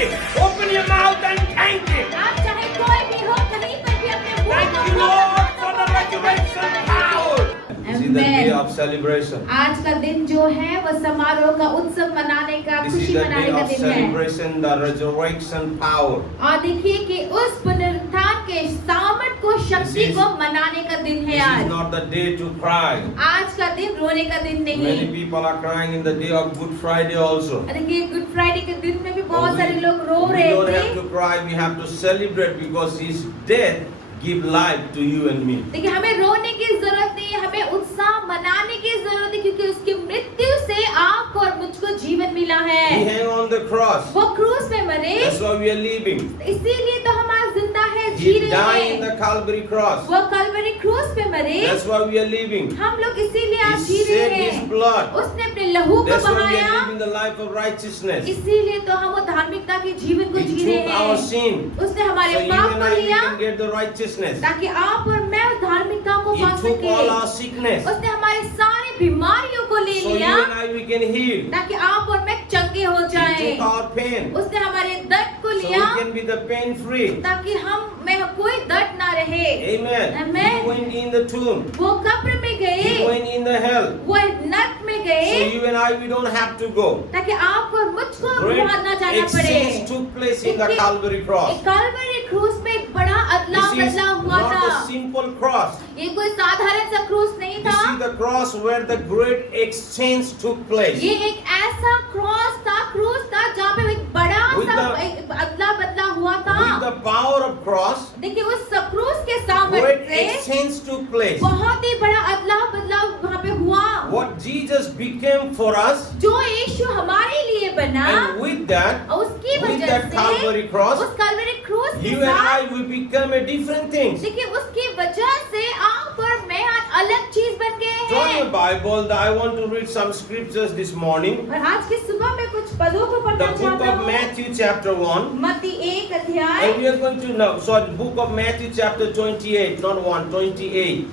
Him. Open your mouth and thank Him. आप चाहे कोई भी हो कहीं पर भी अपने मुंह Thank को you, खोलो। Lord, for the resurrection power. This is the day of celebration. आज का दिन जो है वो समारोह का उत्सव मनाने का This is खुशी the मनाने day का of दिन है celebration, the resurrection power. और देखिए कि उस पुनरुत्थान के सामर्थ को शक्ति This is- को मनाने का दिन है This is आज not the day to cry. आज का दिन रोने का दिन नहीं Many people are crying in the day of Good Friday also. देखिए गुड फ्राइडे के दिन में भी बहुत We- सारे लोग रो we रहे don't थे have to cry, we have to celebrate because His death give life to you and me. देखिए हमें रोने की जरूरत नहीं है हमें उत्साह मनाने की जरूरत है क्योंकि उसकी मृत्यु से आपको और मुझको जीवन मिला He है hung on the cross. वो क्रूस पे मरे That's why we are living. इसीलिए तो हम आज जिंदा है जी He रहे died in हैं the Calvary cross. वो कलवरी क्रूस पे मरे That's why we are living. हम लोग इसीलिए He आज जी रहे shed His हैं blood. उसने अपने लहू को That's why we बहाया are living the life of righteousness. इसीलिए तो हम वो धार्मिकता के जीवन को He जी रहे took our हैं sin. उसने So हमारे you पाप and को I we लिया can get the righteousness. ताकि आप और मैं उस धार्मिकता को He पा took सके all our sickness. उसने हमारी सारी बीमारियों को ले So you लिया and I we can heal. ताकि आप और मैं चंगे हो He जाएं took our pain. उसने हमारे दर्द को So we लिया can be the pain free. ताकि हम में कोई दर्द ना रहे Amen. Amen. He went in the tomb. वो कब्र में He गए went in the hell. वो नरक में So गए you and I we don't have to go. ताकि आपको और मुझको Great वहां ना जाना पड़े exchange took place in the Calvary cross. एक कलवरी क्रूस में एक बड़ा अदला This is बदला हुआ not था a simple cross. ये कोई साधारण सा क्रूस नहीं This था is the cross where the great exchange took place. ये एक ऐसा क्रॉस था क्रूस था जहाँ पे एक बड़ा With सा the- एक अदला बदला हुआ था With the power of cross, देखिए उस क्रूस के सामने great से exchange took place. बहुत ही बड़ा अदला बदला वहाँ पे हुआ What Jesus became for us, जो यीशु हमारे लिए बना and with that, और उसकी with वजह that Calvary से cross, उस कलवरी क्रूस के you and साथ I will become a different thing. देखिए उसकी वजह से आप और मैं आज अलग चीज बन गए Turn हैं your Bible. I want to read some scriptures this morning. और आज की सुबह में कुछ पदों को The पढ़ना book चाहता of हूँ Matthew chapter 1. मत्ती 1 अध्याय And we are going to know, so the book of Matthew chapter 28, not 1, 28.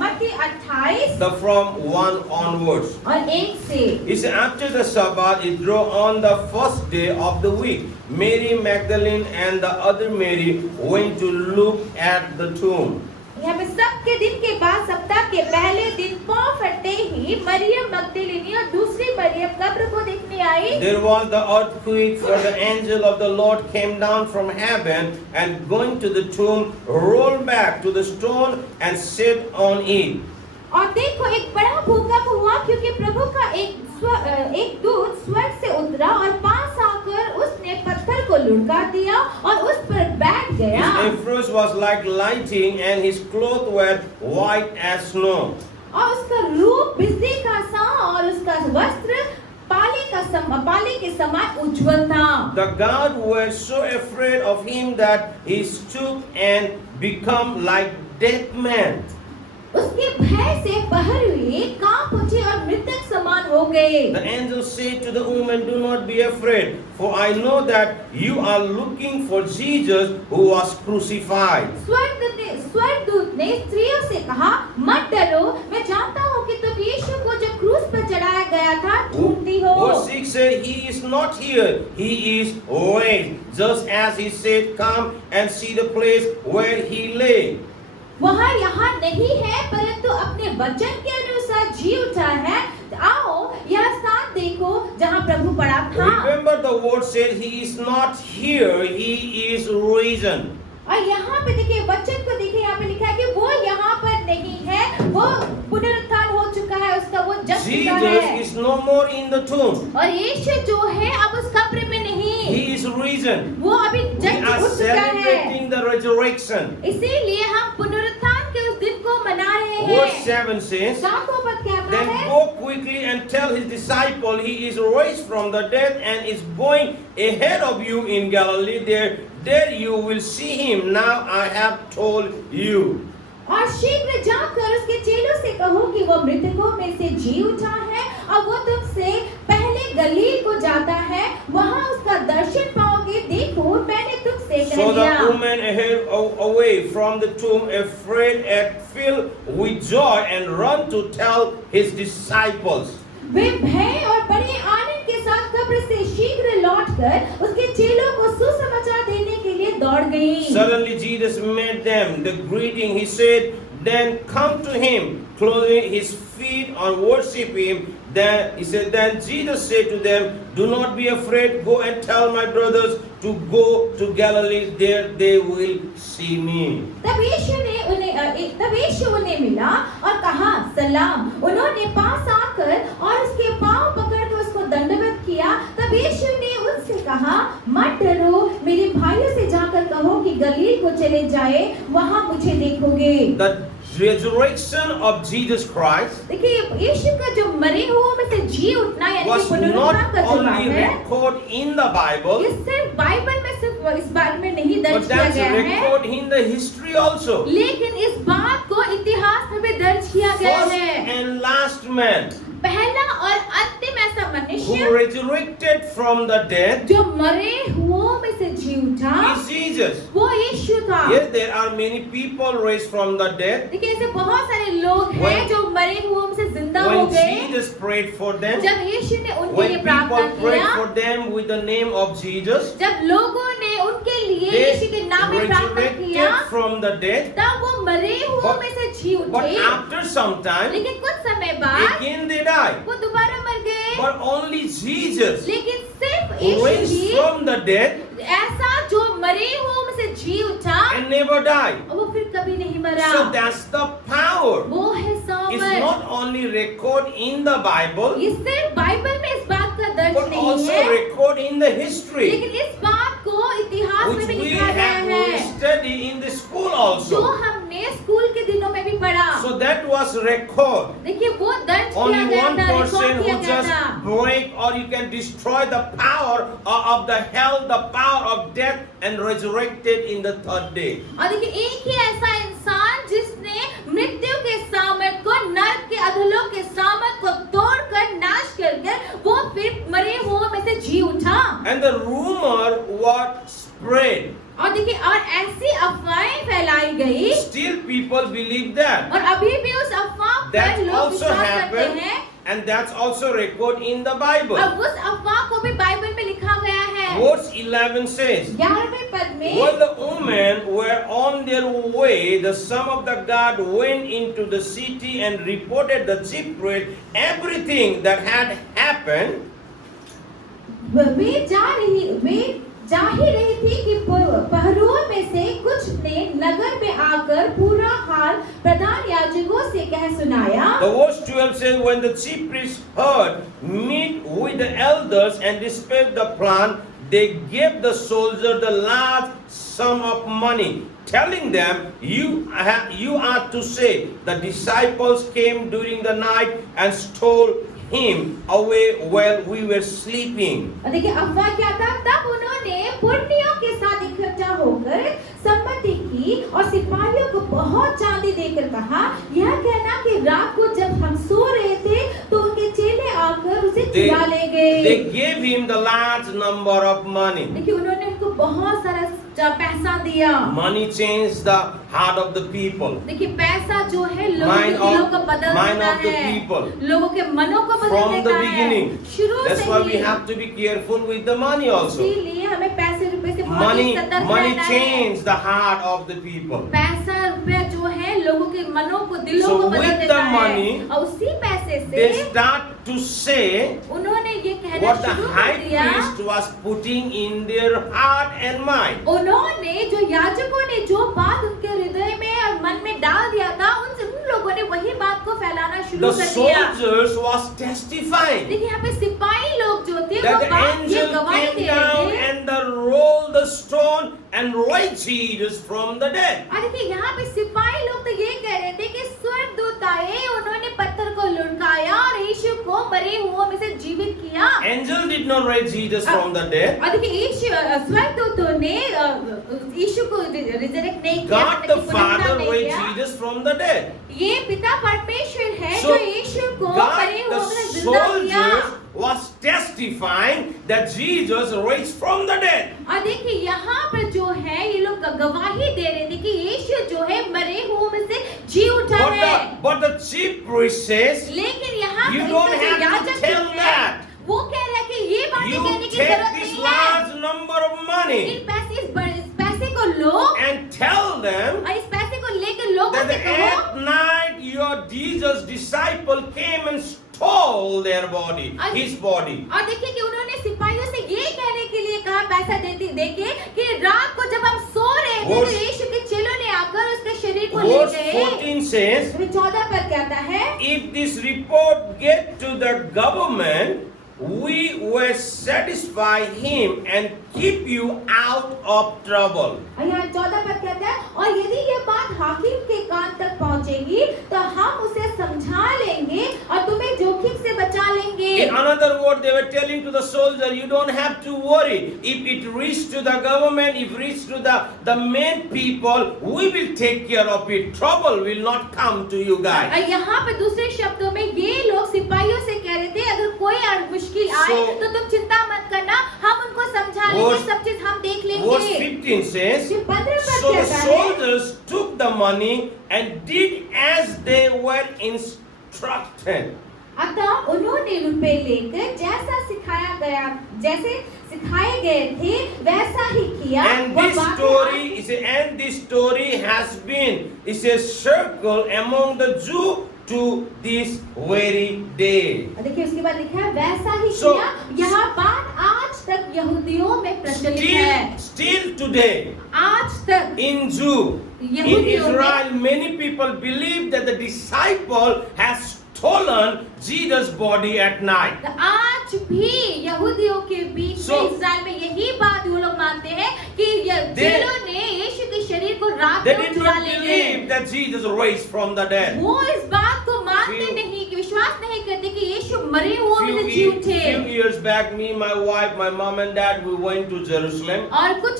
मत्ती 28 The from 1 onwards. और 1 से It says, after the Sabbath, it drew on the first day of the week. Mary Magdalene and the other Mary went to look at the tomb. यहाँ पे सबके दिन के बाद सप्ताह के पहले दिन पाँव फटते ही मरियम मगदलिनी और दूसरी मरियम कब्र को देखने आई There was the earthquake, for the angel of the Lord came down from heaven and going to the tomb, rolled back to the stone and sat on it. और देखो एक बड़ा भूकंप हुआ क्योंकि प्रभु का एक दूत स्वर्ग से उतरा और पास आकर उसने पत्थर को लुढ़का दिया और उस पर बैठ गया His effroes was like lightning, and his clothes were white as snow. और उसका रूप बिजली का सा और उसका वस्त्र पाले के समान उज्जवल था The guards were so afraid of him that he stood and become like dead man. उसके भय से बहर हुए कांप उठे और मृतक समान हो गए The angel said to the woman, do not be afraid, for I know that you are looking for Jesus who was crucified. स्वर्गदूत ने स्त्रियों से कहा मत डरो मैं जानता हूँ कि तुम यीशु को जो क्रूस पर चढ़ाया गया था ढूंढती हो Verse 6 said, he is not here, he is raised, just as he said, come and see the place where he lay. वह यहाँ नहीं है परंतु अपने वचन के अनुसार जी उठा है आओ यह स्थान देखो जहाँ प्रभु पड़ा था Remember the word said, he is not here, he is risen. और यहाँ पे देखिए वचन को देखिए यहाँ पे लिखा है कि वो यहाँ पर नहीं है वो पुनरुत्थान हो चुका है उसका वो जग चुका Jesus है is no more in the tomb. और यीशु जो है अब उस कब्र में नहीं He is risen. वो अभी We जग are उठ चुका है celebrating the resurrection. इसीलिए हम पुनरुत्थान के उस दिन को मना रहे Verse हैं 7 says, सातों पद कहता then है go quickly and tell his disciple he is raised from the dead and is going ahead of you in Galilee. There you will see him. Now I have told you. और शीघ्र जाकर उसके चेलों से कहो कि वो मृतकों में से जी उठा है और वो तुमसे पहले गलील को जाता है वहां उसका दर्शन पाओगे देखो मैंने तुमसे कह So the दिया woman ahead away from the tomb, afraid and filled with joy, and run to tell his disciples. वे भय और बड़े आनंद के साथ कब्र से शीघ्र लौटकर उसके आमीन। Suddenly Jesus met them, the greeting. He said, then come to him, clothing his feet and worship him. Then he said, then Jesus said to them, do not be afraid. Go and tell my brothers to go to Galilee. There they will see me. तब यीशु उन्हें मिला और कहा सलाम। उन्होंने पास आकर और उसके पांव पकड़कर उसको दंडवत किया। तब यीशु ने उनसे कहा, मत डरो, मेरे भाइयों से जाकर कहो कि गलील को चले जाए, वहां मुझे देखोगे। The resurrection of Jesus Christ देखिए यीशु का जो मरे हुओं में से जी उठना यानी कि was पुनरुत्थान not का जो बात only है, recorded in the Bible, ये सिर्फ बाइबल में सिर्फ इस बारे में नहीं but दर्ज किया that's गया है, recorded in the history also. लेकिन इस बात को इतिहास में भी दर्ज किया गया First है। and last man पहला और अंतिम ऐसा who मनुष्य resurrected from the dead जो मरे हुओं में से जी उठा, is Jesus. वो यीशु था। Yes, there are many people raised from the dead. देखिए ऐसे बहुत सारे लोग हैं When- जो मरे हुओं में से जिंदा हो When गए। Jesus prayed for them, जब यीशु ने उनके when लिए people प्रार्थना prayed किया, for them with the name of Jesus, जब लोगों ने उनके लिए they यीशु के नाम में प्रार्थना किया, resurrected from the dead. तब वो मरे हुओं But- में से जी But उठे। after some time, लेकिन कुछ समय बाद again they died. वो दोबारा मर गए। But only Jesus लेकिन सिर्फ यीशु raised he from the dead ऐसा जो मरे हुओं में से जी उठा and never died. और वो फिर कभी नहीं मरा। So that's the power. वो है It's सामर्थ। not only recorded in the Bible, ये सिर्फ बाइबल में इस बात का दर्ज but नहीं also है, recorded in the history, लेकिन इस बात को इतिहास में which भी we लिखा गया have है, studied in the school जो also. हमने स्कूल के दिनों में भी पढ़ा। So that was record. देखिए वो दर्ज Only किया गया one था, person रिकॉर्ड who किया गया just था। break or you can destroy the power of the hell, the power of death and resurrected in the third day. और देखिए एक ही ऐसा इंसान जिसने मृत्यु के सामर्थ को, नरक के अधोलोक के सामर्थ को तोड़कर नाश करके वो फिर मरे हुओं में से जी उठा। And the rumor was spread. और देखिए और ऐसी अफवाहें फैलाई गई Still people believe that. और अभी भी उस अफवाह That पर लोग also विश्वास करते happened हैं and that's also recorded in the Bible. और उस अफवाह को भी बाइबल में लिखा गया है। Verse 11 says, 11वें पद में while the women were on their way, the Son of the God went into the city and reported the chief priest everything that had happened. वे जा ही रही थी कि पहरुओं में से कुछ ने नगर में आकर पूरा हाल प्रधान याजकों से कह सुनाया। The verse 12 says, when the chief priests heard, meet with the elders and dispatched the plan, they gave the soldier the large sum of money, telling them, you are to say, the disciples came during the night and stole him away while we were sleeping. देखिए अफवाह क्या था, तब उन्होंने पुर्नियों के साथ इकट्ठा होकर सम्मति की और सिपाहियों को बहुत चांदी देकर कहा, यह कहना कि रात को जब हम सो रहे थे तो उनके चेले आकर उसे चुरा ले गए। They gave him the large number of money. देखिए उन्होंने उनको बहुत सारा पैसा दिया। Money changed the heart of the people. देखिए पैसा जो है लोगों के Mind दिलों of- को बदल mind देता of the है, people. लोगों के मनों को बदल From the देता है। beginning. शुरू That's से why we he have to be careful with the money also. इसीलिए हमें पैसे रुपए से बहुत Money, ही सतर्क money रहना है। changed the heart of the people. पैसा रुपया जो है लोगों के मनों को, दिलों So को बदल with देता the है money, और उसी पैसे They से start to say उन्होंने ये कहना what the शुरू high कर दिया। priest was putting in their heart and mind. उन्होंने जो याजकों ने जो बात उनके हृदय में और मन में डाल दिया था, उन लोगों ने वही बात को फैलाना शुरू The कर दिया। soldiers was testifying देखिए यहाँ पे सिपाही लोग जो थे वो that the बात ये angel गवाही came दे down रहे थे। and rolled the stone and raised Jesus from the dead. और देखिए यहाँ पे सिपाही लोग तो ये कह रहे थे कि स्वर्गदूत आए, उन्होंने पत्थर को लुढ़काया और यीशु को मरे हुओं में से जीवित किया। Angel did not raise Jesus from the dead. और देखिए यीशु स्वर्गदूतों ने यीशु को रिजरेक्ट नहीं किया, God the मतलब Father पुनरुत्थान नहीं raised किया। Jesus from the dead. ये पिता परमेश्वर है So, जो यीशु को मरे God, हुओं the में से जिंदा किया। soldiers was testifying that Jesus raised from the dead. और देखिए यहाँ पर जो है ये लोग गवाही दे रहे थे कि यीशु जो है मरे हुओं में से जी उठा है। But the chief priest says, लेकिन यहाँ you पर don't इनका जो have to याजक tell जो है, that. वो कह रहा है कि ये बातें You कहने की take जरूरत this नहीं है। large number of money इस पैसे को लो people came and stole their body, his body. और देखिए कि उन्होंने सिपाहियों से ये कहने के लिए कहा पैसा देके कि रात को जब हम सो रहे थे तो Verse- यीशु के चेलों ने आकर उसके शरीर को ले Verse गए। 14 says, 14 पर कहता है, if this report get to the government, we will satisfy him and keep you out of trouble. और यहाँ 14 पर कहता है, और यदि ये बात हाकिम के कान तक पहुंचेगी तो हम उसे समझा लेंगे और तुम्हें जोखिम से बचा लेंगे। In another word, they were telling to the soldier, you don't have to worry. If it reaches to the government, if it reaches to the main people, we will take care of it. Trouble will not come to you guys. और यहाँ पे दूसरे शब्दों में ये लोग सिपाहियों से कह रहे थे, अगर कोई मुश्किल आए So- तो तुम चिंता मत करना, हम उनको समझा लेंगे, Verse- सब चीज हम देख Verse लेंगे। 15 says, फिर 15 पर so the कहता है, soldiers took the money and did as they were instructed. अतः उन्होंने रुपए लेकर जैसे सिखाए गए थे वैसा ही किया। And वह this बातें story has been is a circle among the Jews to this very day. देखिए उसके बाद लिखा है वैसा ही So- किया। यह बात आज तक यहूदियों में प्रचलित है। Still today, आज तक in Jew, in यहूदियों में Israel, many people believe that the disciple has stolen Jesus' body at night. आज भी यहूदियों के बीच So- में इस्राएल में यही बात वो लोग मानते हैं कि They- चेलों ने यीशु के शरीर को रात They को did चुरा not लेंगे। believe that Jesus raised from the dead. वो इस बात को मानते Few- नहीं, कि विश्वास नहीं करते कि यीशु मरे हुए में से जी उठे। Few years back, me, my wife, my mom and dad, we went to Jerusalem. और कुछ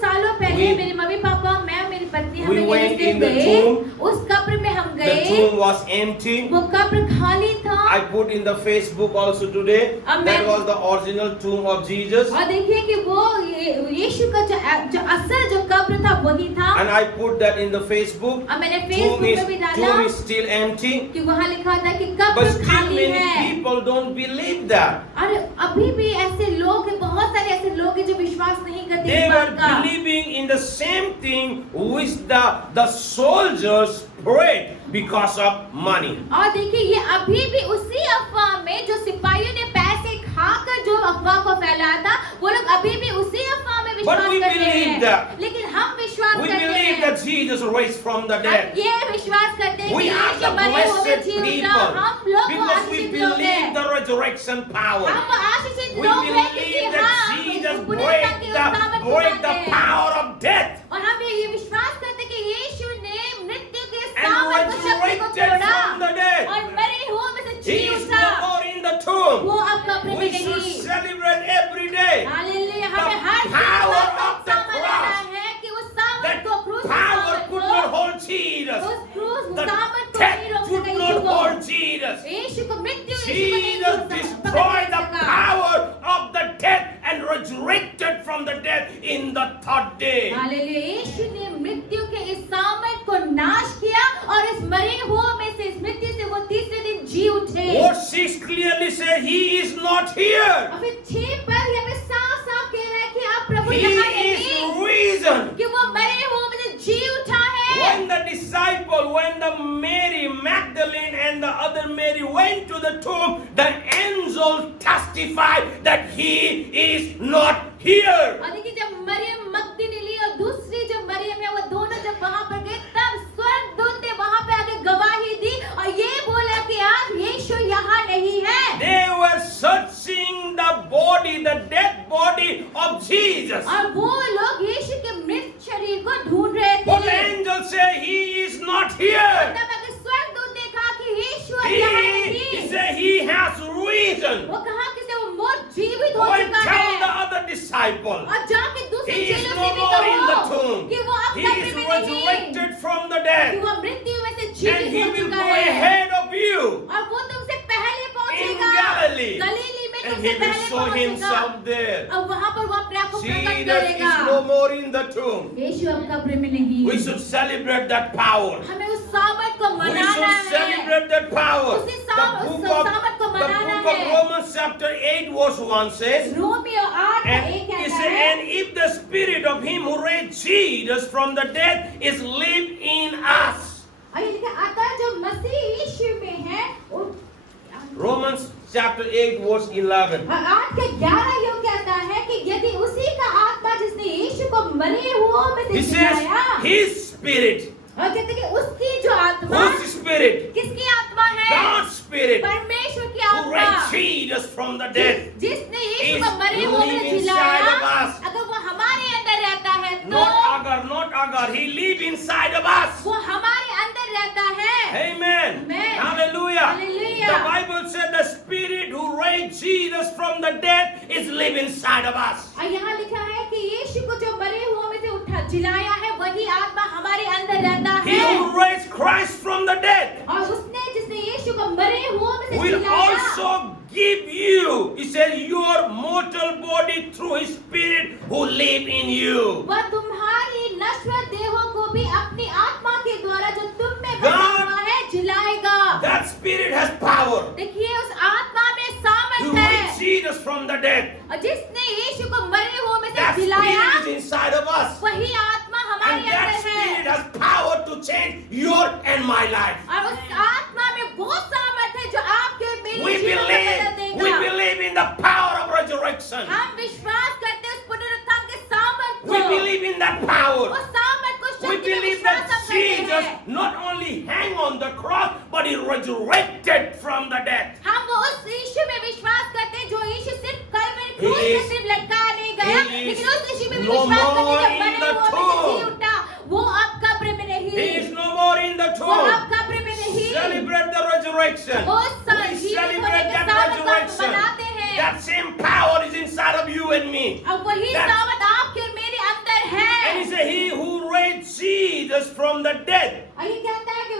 सालों पहले We- मेरे मम्मी पापा, मैं और मेरी पत्नी We हम went in the गए। tomb. उस कब्र में हम The गए। tomb was empty. वो कब्र खाली था। I put in the Facebook also today. Amen. That was the original tomb of Jesus. और देखिए कि वो यीशु का जो असल जो कब्र था वही था। And I put that in the Facebook. और मैंने Tomb फेसबुक is, पे भी tomb डाला is still empty. कि वहाँ लिखा था कि But कब्र still खाली many है। people don't believe that. और अभी भी ऐसे लोग हैं, बहुत सारे ऐसे लोग हैं जो विश्वास नहीं करते They इस were बात का। believing in the same thing which the soldiers prayed because of money. और देखिए ये अभी भी उसी अफवाह में जो सिपाहियों ने पैसे खाकर जो अफवाह को फैलाया था, वो लोग अभी भी उसी अफवाह में विश्वास we करते believe हैं। that. लेकिन हम विश्वास We करते believe हैं, that Jesus raised from the हम dead. ये विश्वास करते हैं We कि are यीशु the मरे हुए blessed जी उठा। people हम लोग वो because we आशीषित लोग believe हैं। the resurrection power. हम आशीषित We लोग हैं क्योंकि believe that हम Jesus पुण्यता की उस सामर्थ को break the मानते हैं। power of death और हम ये विश्वास करते हैं कि यीशु ने मृत्यु के and सामर्थ को शक्ति को resurrected तोड़ा from the dead. और मरे हुए में से He जी is उठा। no more in the tomb. वो अब कब्र We में should नहीं। celebrate every day hallelujah, The हमें हर power दिन of the उत्सव मनाना cross. है कि उस सामर्थ that को, क्रूस के power सामर्थ could को, not hold Jesus. उस क्रूस The सामर्थ को death नहीं रोक could सका not यीशु को। hold Jesus. यीशु को मृत्यु यीशु को नहीं Jesus रोक destroyed the सका। power of the death and resurrected from the dead in the third day. Hallelujah, Yeshu ने मृत्यु के इस सामर्थ को नाश किया और इस मरे हुए में से, इस मृत्यु से वो तीसरे दिन जी उठे। Verse 6 clearly says he is not here. और फिर 6 पर हमें साफ-साफ कह रहा है कि आप प्रभु He यहाँ is नहीं, risen. कि वो मरे हुए में से जी उठा है। When the disciple, when the Mary Magdalene and the other Mary went to the tomb, the angel testified that he is not here. और देखिए जब मरियम मगदलीनी और दूसरी जो मरियम है वो दोनों जब वहां पर गए तब स्वर्गदूत ने वहां पे आके गवाही दी और ये बोला कि आज यीशु यहाँ नहीं है। They were searching the body, the dead body of Jesus. और वो लोग यीशु के मृत शरीर को ढूंढ रहे But the थे। angel said he is not here. तब आके स्वर्गदूत ने कहा कि यीशु He, यहाँ he नहीं। said he has risen. वो कहा कि से वो मौत जीवित Go हो and चुका tell the है। other disciple. और जाके दूसरे He is चेलों no से भी more in the कहो tomb. कि वो अब He कब्र is में नहीं, resurrected from the कि dead. वो मृत्यु में से And जीवित he हो will चुका go है। ahead of you. और वो तुमसे पहले In पहुंचेगा Galilee. गलीली में And तुमसे he will पहले show पहुंचेगा himself there. और वहां पर वो अपने आप को प्रकट Jesus करेगा। is no more in the tomb. यीशु अब कब्र में नहीं। We should celebrate that power. हमें उस सामर्थ को We मनाना should है। celebrate that power. उसी The सामर्थ book को of मनाना है। Romans chapter 8 verse 1 says, Romeo 8 का and, 1 it कहता says, है, and if the spirit of him who raised Jesus from the dead is live in us. और ये लिखा, अतः जो मसीह यीशु में है Romans chapter 8 verse 11. 8:11 यूं कहता है कि यदि उसी का आत्मा जिसने यीशु को मरे हुओं में He से says जिलाया, his spirit. और कहते हैं कि उसकी जो आत्मा, Whose spirit? किसकी आत्मा है? God's spirit. परमेश्वर की Who आत्मा, raised Jesus from the dead. जिसने यीशु is को मरे हुओं में living जिलाया, inside of us. अगर वो हमारे अंदर रहता है तो Not agar. He live inside of us. वो हमारे अंदर रहता है। Amen. Amen. Hallelujah. Hallelujah. The Bible said the spirit who raised Jesus from the dead is live inside of us. और यहाँ लिखा है कि यीशु को जो मरे हुओं में से उठा जिलाया है, वही आत्मा हमारे अंदर रहता He है। who raised Christ from the dead और उसने जिसने यीशु को मरे हुओं में से will जिलाया, also give you, he says, your mortal body through his spirit who live in you. वह तुम्हारी नश्वर देहों को भी अपनी आत्मा के द्वारा जो तुम में God- बसा हुआ है जिलाएगा। That spirit has power देखिए उस आत्मा में to सामर्थ raise है, Jesus from the dead. और जिसने यीशु को मरे हुओं में से That जिलाया, spirit is inside of us. वही आत्मा And हमारे that अंदर spirit है। has power to change your and my life. और उस आत्मा में वो सामर्थ है जो आपके और मेरे We जीवन को बदल देगा। believe in the power of resurrection. हम विश्वास करते हैं उस पुनरुत्थान के सामर्थ We को। believe in that power. उस सामर्थ को We शक्ति में believe विश्वास that हम करते Jesus हैं। not only hang on the cross, but he resurrected from the dead. हम वो उस यीशु में विश्वास करते हैं जो यीशु सिर्फ कलवरी He क्रूस पे is- सिर्फ लटकाया नहीं गया, he is लेकिन उस यीशु में भी no विश्वास करते more हैं in जो मरे the हुओं में से जी tomb. उठा, वो अब कब्र में नहीं, He is no more in the वो अब tomb. कब्र में नहीं। Celebrate the resurrection. उस We जीवित होने celebrate के that सामर्थ को हम resurrection. मनाते हैं। That same power is inside of you and me. अब वही That- सामर्थ आपके और मेरे अंदर है। And he said, he who raised Jesus from the dead और ये कहता है कि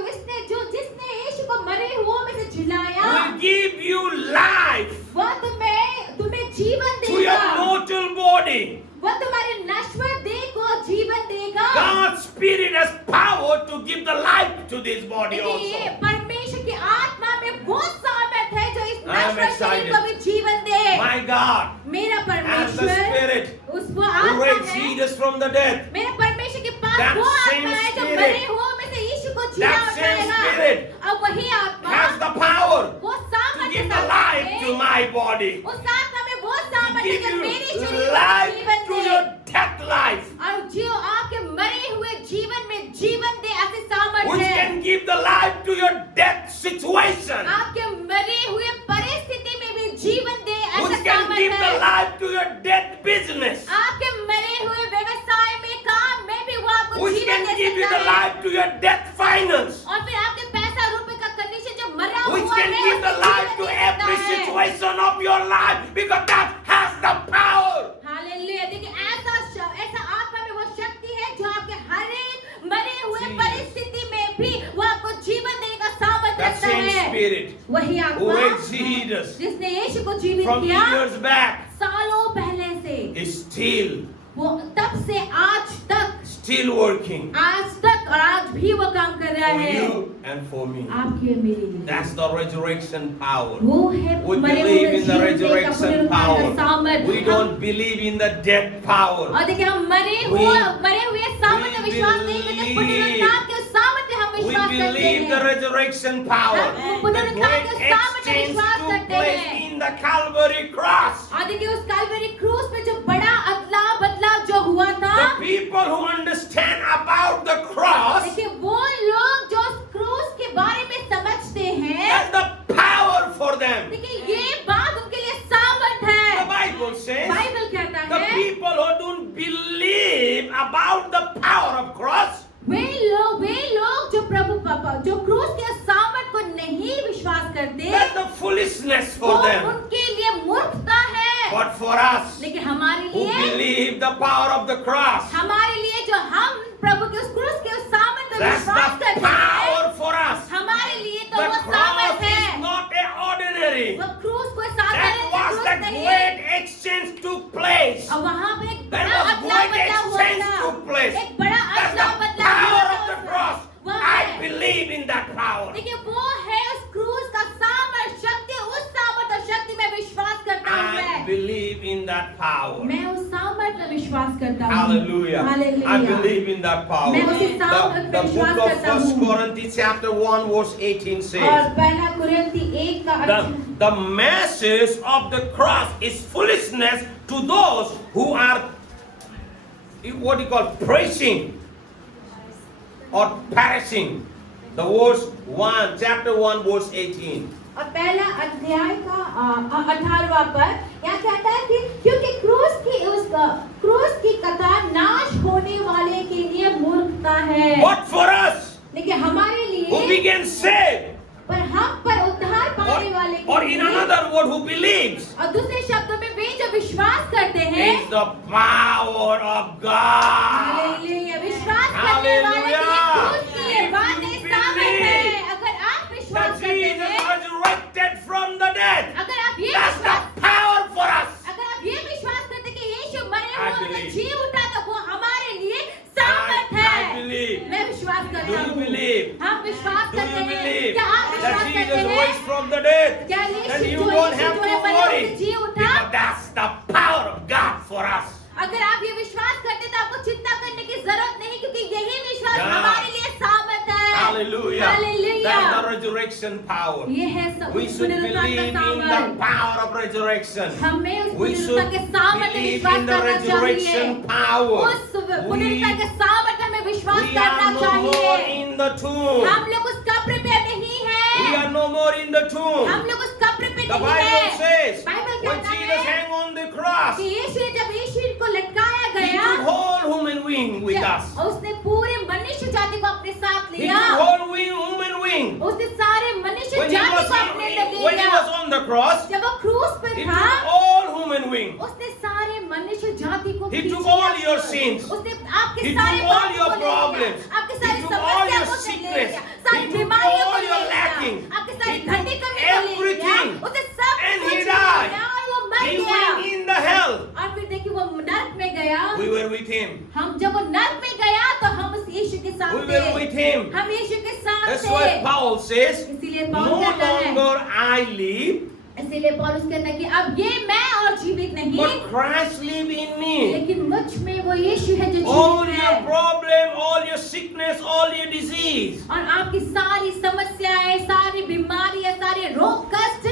जिसने यीशु को मरे हुओं में से जिलाया, will give you life वह तुम्हें जीवन to your देगा, mortal body. वह तुम्हारे नश्वर देह को जीवन देगा। God's spirit has power to give the life to this body देखिए, also. परमेश्वर की आत्मा में वो सामर्थ है जो इस I am नश्वर शरीर excited. को भी जीवन दे। My God मेरा has the परमेश्वर spirit उस वो who आत्मा raised है, Jesus from the dead. मेरे परमेश्वर के पास That वो same आत्मा है जो spirit, मरे हुओं में से यीशु को जिला that same उठाएगा। spirit अब वही आत्मा Has the power वो to सामर्थ give the सामर्थ life है, to my body. उस आत्मा में वो To सामर्थ है give जो मेरे you शरीर को life जीवन to they your death life. और जो आपके मरे हुए जीवन में जीवन दे, ऐसे सामर्थ Which है can give the life to your death situation. आपके मरे हुए परिस्थिति में भी जीवन दे, ऐसा Which can सामर्थ give the है life to your dead business. आपके मरे हुए व्यवसाय में काम में भी वो आपको Which जीवन can दे give you सकता the है life to your death finance. और फिर आपके पैसा रुपए का कंडीशन जो मरा Which हुआ can है give the उसको life जीवन to दे every सकता है। situation of your life because that has the power. Hallelujah. देखिए ऐसा आत्मा में वो शक्ति है जो आपके हर एक मरे हुए Jesus. परिस्थिति में भी वो आपको जीवन देने का सामर्थ That रखता same है। spirit वही who आत्मा raised Jesus जिसने यीशु को जीवित from किया years back सालों पहले से, is still वो तब से आज तक working और आज भी वो काम कर रहा for है you and for me. आपके और मेरे लिए। That's the resurrection power. वो है We मरे believe हुए in the जीवन का resurrection पुनरुत्थान का power. सामर्थ। We don't believe in the death power. और देखिए हम मरे We- हुए सामर्थ में we विश्वास नहीं करते, believe- पुनरुत्थान के सामर्थ में हम We विश्वास करते believe the हैं। resurrection power. हम The पुनरुत्थान great के सामर्थ में exchange विश्वास took करते place हैं। in the Calvary cross. और देखिए उस कैलवरी क्रूस पे जो बड़ा अदला बदलाव जो हुआ था, The people who understand about the cross देखिए वो लोग जो उस क्रूस के बारे में समझते हैं, has the power for them. देखिए ये बात उनके लिए सामर्थ है। The Bible says बाइबल कहता the है people who don't believe about the power of cross वे लोग जो प्रभु पापा जो क्रूस के सामर्थ को नहीं विश्वास करते, that's the foolishness वो for them. उनके लिए मूर्खता है। But for us लेकिन हमारे who लिए believe the power of the cross, हमारे लिए जो हम प्रभु के उस क्रूस के उस सामर्थ में that's विश्वास the करते हैं, power for us. हमारे लिए तो The वो cross सामर्थ is है। not an ordinary. वो क्रूस कोई That साधारण was क्रूस the नहीं, great exchange took place. और वहाँ पे एक That बड़ा was अदला great बदला हुआ exchange था, took place. एक बड़ा That's अदला the बदला हुआ power था of the उसमें। cross. वहाँ I है। believe in that power. देखिए वो है उस क्रूस का सामर्थ, शक्ति, उस सामर्थ और शक्ति में विश्वास करता हूँ And मैं। believe in that power. मैं उस सामर्थ में विश्वास करता हूँ। Hallelujah. I hallelujah. believe in that power. मैं उसी सामर्थ The में विश्वास book of करता 1 हूँ। Corinthians chapter 1 verse 18 और says, पहला कुरिन्थी 1 का the message of the cross is foolishness to those who are, what you call, praising or perishing. The verse 1, chapter 1 verse 18. और पहला अध्याय का 18वां पद यहाँ कहता है कि क्योंकि क्रूस की कथा नाश होने वाले के लिए मूर्खता है। But for us, लेकिन हमारे who लिए began saved, पर हम पर उद्धार पाने वाले के or in लिए another word, who believes, और दूसरे शब्दों में वे जो विश्वास करते हैं is the power of God. Hallelujah विश्वास करने वाले के लिए क्रूस की ये बातें साबित है। अगर आप That विश्वास करते Jesus हैं, resurrected from the dead. अगर आप ये That's the विश्वास power for us. अगर आप ये विश्वास करते कि यीशु मरे I हुए believe. जी उठा तो वो हमारे लिए सामर्थ I है। believe. मैं विश्वास Do करता you हूँ। believe? हम विश्वास Do करते you हैं। believe क्या आप that विश्वास Jesus करते हैं? rose from the dead? क्या Then यीशु you जो won't यीशु have जो to है मरे worry. हुए जी उठा? Because that's the power of God for us. अगर आप ये विश्वास करते तो आपको चिंता करने की जरूरत नहीं क्योंकि यही विश्वास Yeah. हमारे लिए सामर्थ है। Hallelujah. Hallelujah. That's the resurrection power. ये है We should पुनरुत्थान believe का in the सामर्थ। power of resurrection. हमें उस We should पुनरुत्थान के सामर्थ में believe विश्वास in the करना चाहिए। resurrection power. उस पुनरुत्थान के सामर्थ में विश्वास We करना are no more चाहिए। in the tomb. हम लोग उस कब्र पे नहीं हैं। We are no more in the tomb. हम लोग उस कब्र पे The नहीं Bible हैं। says बाइबल when कहता Jesus है hung on the cross, कि यीशु जब यीशु को लटकाया he गया took whole human wing with us. और उसने पूरे मनुष्य जाति को अपने साथ He लिया। took whole human wing. उसने सारे मनुष्य When he जाति was को अपने अंदर ले when he लिया। was on the cross, जब वो क्रूस पे he था took all human wing. उसने सारे मनुष्य जाति को He खींच took लिया। all your sins. उसने आपके He सारे took all पापों your को ले लिया। problems. आपके He सारी took all समस्या your को ले sickness. लिया। सारी He took बीमारियों को all ले your लिया। lacking. आपके सारी He घटी took कमी को ले लिया। everything. उसने सब And कुछ he ले died. लिया और वो मर He गया। went in the hell. और फिर देखिए वो नर्क में गया। We were with him. हम जब वो नर्क में गया तो हम उस यीशु के साथ We थे। were with him. हम यीशु के साथ That's थे। why Paul says, इसीलिए no पौलुस कहता है longer I live, इसीलिए पौलुस कहता है कि अब ये मैं और जीवित नहीं but Christ live in me. लेकिन मुझ में वो यीशु है जो All जीवित your है। problem, all your sickness, all your disease, और आपकी सारी समस्याएं, सारी बीमारियां, सारे रोग कष्ट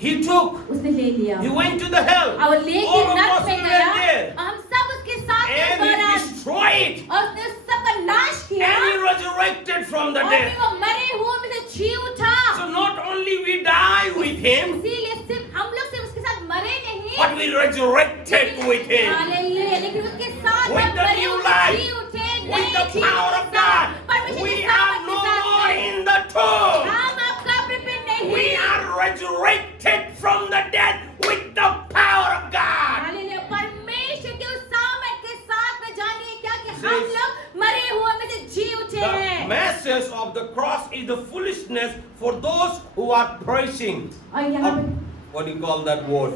he took. उसने ले लिया। He went to the hell. और लेके All of नर्क us में were गया। there. और हम सब उसके साथ थे And he दौरान। destroyed. और उसने सबका नाश किया। And he resurrected from the और dead. फिर वो मरे हुए में से जी उठा। So not only we die with him, इसीलिए सिर्फ हम लोग सिर्फ उसके साथ मरे नहीं। but we resurrected with him. Hallelujah. लेकिन उसके साथ With हम the मरे new हुए life. जी उठे। With नए the जीवन power के of साथ। God, परमेश्वर we के are सामर्थ no के साथ more हैं। in the tomb. हम अब कब्र पे नहीं। We are resurrected from the dead with the power of God. Hallelujah. परमेश्वर के उस सामर्थ के साथ में जानिए क्या कि हम Says- लोग मरे हुए में से जी उठे The हैं। message of the cross is the foolishness for those who are perishing. और यहाँ Or, पे what do you call that word?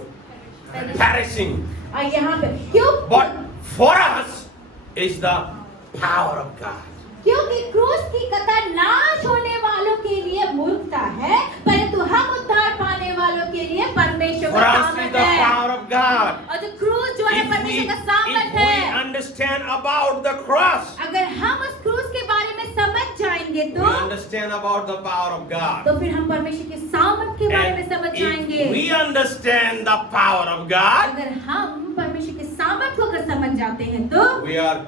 Perishing. और यहाँ पे क्यों But for us is the power of God. क्योंकि क्रूस की कथा नाश होने वालों के लिए मूर्खता है परंतु हम उद्धार पाने वालों के लिए परमेश्वर For का us is सामर्थ the है। power of God. और जो क्रूस जो है परमेश्वर का सामर्थ If we है। understand about the cross, अगर हम उस क्रूस के बारे में समझ जाएंगे we तो understand about the power of God. तो फिर हम परमेश्वर के सामर्थ के बारे में And समझ if जाएंगे। we understand the power of God, अगर हम परमेश्वर के सामर्थ को अगर समझ जाते हैं तो we are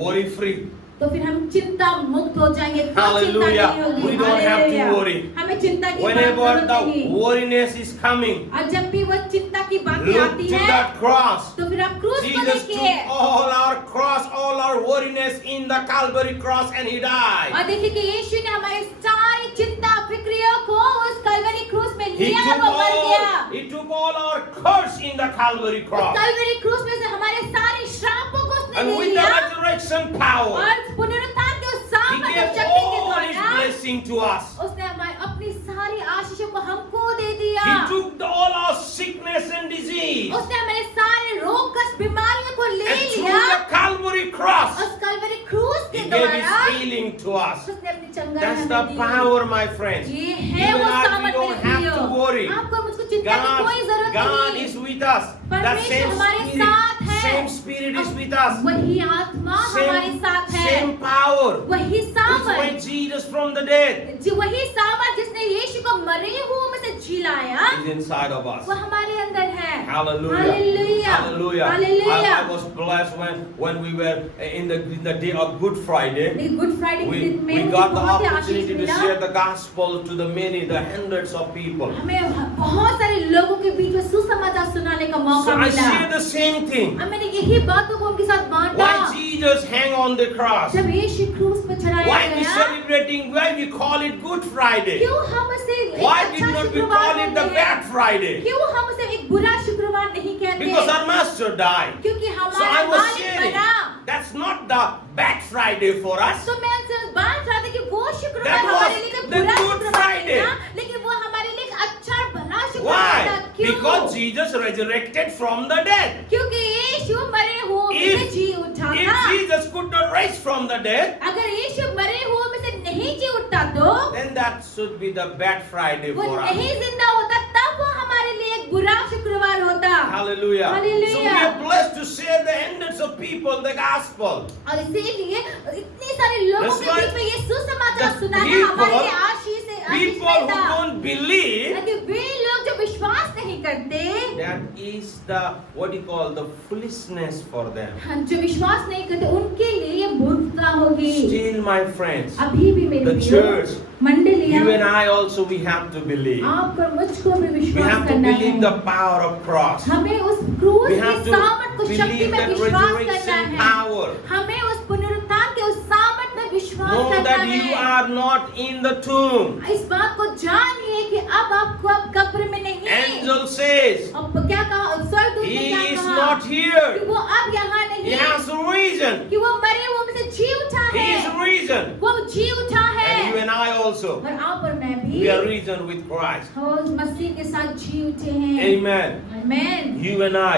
worry free. तो फिर हम चिंता मुक्त हो जाएंगे। कोई चिंता Hallelujah. नहीं होगी। We don't have to hallelujah. worry. हमें चिंता की Whenever जरूरत the नहीं। worriness is coming, और जब भी वो चिंता की बातें look आती to है that cross. तो फिर आप क्रूस को Jesus देखिए took all our cross, all our worriness in the Calvary cross, and he died. और देखिए कि यीशु ने हमारी सारी चिंता फिक्रियों को उस कलवरी क्रूस में He लिया और वो मर गया। took all our curse in the Calvary उस cross. कलवरी क्रूस में से हमारे सारे श्रापों को उसने And ले with the लिया resurrection power, और पुनरुत्थान के उस he सामर्थ और gave शक्ति के all his द्वारा blessing to us. उसने हमारी अपनी सारी आशीषों को हमको दे दिया। He took all our sickness and disease. उसने हमारे सारे रोग कष्ट बीमारियों को ले And through लिया the Calvary cross, उस कलवरी क्रूस he के gave द्वारा his healing to us. उसने अपनी चंगाई That's the हमें दी। power, my friends. ये You है and वो I, we सामर्थ don't मेरे have प्रियो। to worry. आपको मुझको चिंता की कोई जरूरत God नहीं। is with with us. That परमेश्वर हमारे साथ है। same spirit is with us. वही आत्मा हमारे साथ है। Same power. वही Which सामर्थ, raised Jesus from the dead वही सामर्थ जिसने यीशु को मरे हुओं में से जी लाया, is inside of us. वो हमारे अंदर है। Hallelujah. Hallelujah. Hallelujah. Hallelujah. I was blessed when we were in the day of Good Friday. Good Friday के दिन में We मुझे got the बहुत ही आशीष opportunity to मिला। share the gospel to the many, the hundreds of people. हमें बहुत सारे लोगों के बीच में सुसमाचार सुनाने का So मौका I मिला। share the same thing. अब मैंने यही बातों को उनके साथ बांटा। Why Jesus hang on the cross? जब यीशु क्रूस पर चढ़ाया Why we गया, celebrating? Why we call it Good Friday? क्यों हम उसे एक Why अच्छा did not we शुक्रवार call it the कहते हैं? Bad Friday? क्यों हम उसे एक बुरा शुक्रवार नहीं कहते? Because our master died. क्योंकि So हमारा I was मालिक sharing. मरा। That's not the Bad Friday for us. तो मैं उनसे बात रहा था कि वो शुक्रवार That was हमारे लिए the बुरा Good शुक्रवार Friday. नहीं था, लेकिन वो हमारे लिए एक अच्छा और भला शुक्रवार था। Why? क्यों? Because Jesus resurrected from the dead. क्योंकि यीशु मरे हुओं में से जी उठा If था। Jesus could not rise from the dead, अगर यीशु मरे हुओं में से नहीं जी उठता तो then that should be the Bad Friday वो for us. नहीं जिंदा होता, तब वो हमारे लिए एक बुरा शुक्रवार होता। Hallelujah. Hallelujah. So we are blessed to share the hundreds of people the gospel. और इसीलिए इतने सारे लोगों That's के why बीच में ये सुसमाचार the सुनाना people- हमारे लिए आशीष People में who था। don't believe, लेकिन वे लोग जो विश्वास नहीं करते, that is the what you call the foolishness for them. जो विश्वास नहीं करते, उनके लिए ये मूर्खता होगी। Still, my friends, अभी भी मेरे the प्रियो, church, मंडलियाँ, you and I also we have to believe. आप और मुझको भी We विश्वास have to करना believe है। the power of cross. हमें उस क्रूस We की have to सामर्थ को शक्ति believe में that विश्वास करना resurrection है। power. हमें उस पुनरुत्थान के उस सामर्थ में विश्वास Know करना that you है। are not in the tomb. इस बात को जानिए कि अब आपको अब कब्र में नहीं। Angel says अब क्या कहा? स्वर्गदूत ने he क्या is कहा? not कि here. वो अब यहाँ He नहीं, has a reason. कि वो मरे हुए में से जी उठा He is है। a reason. वो जी उठा है। And you and I also. और आप और मैं भी We are reason with Christ. हम उस मसीह के साथ जी उठे हैं। Amen. आमीन। You and I,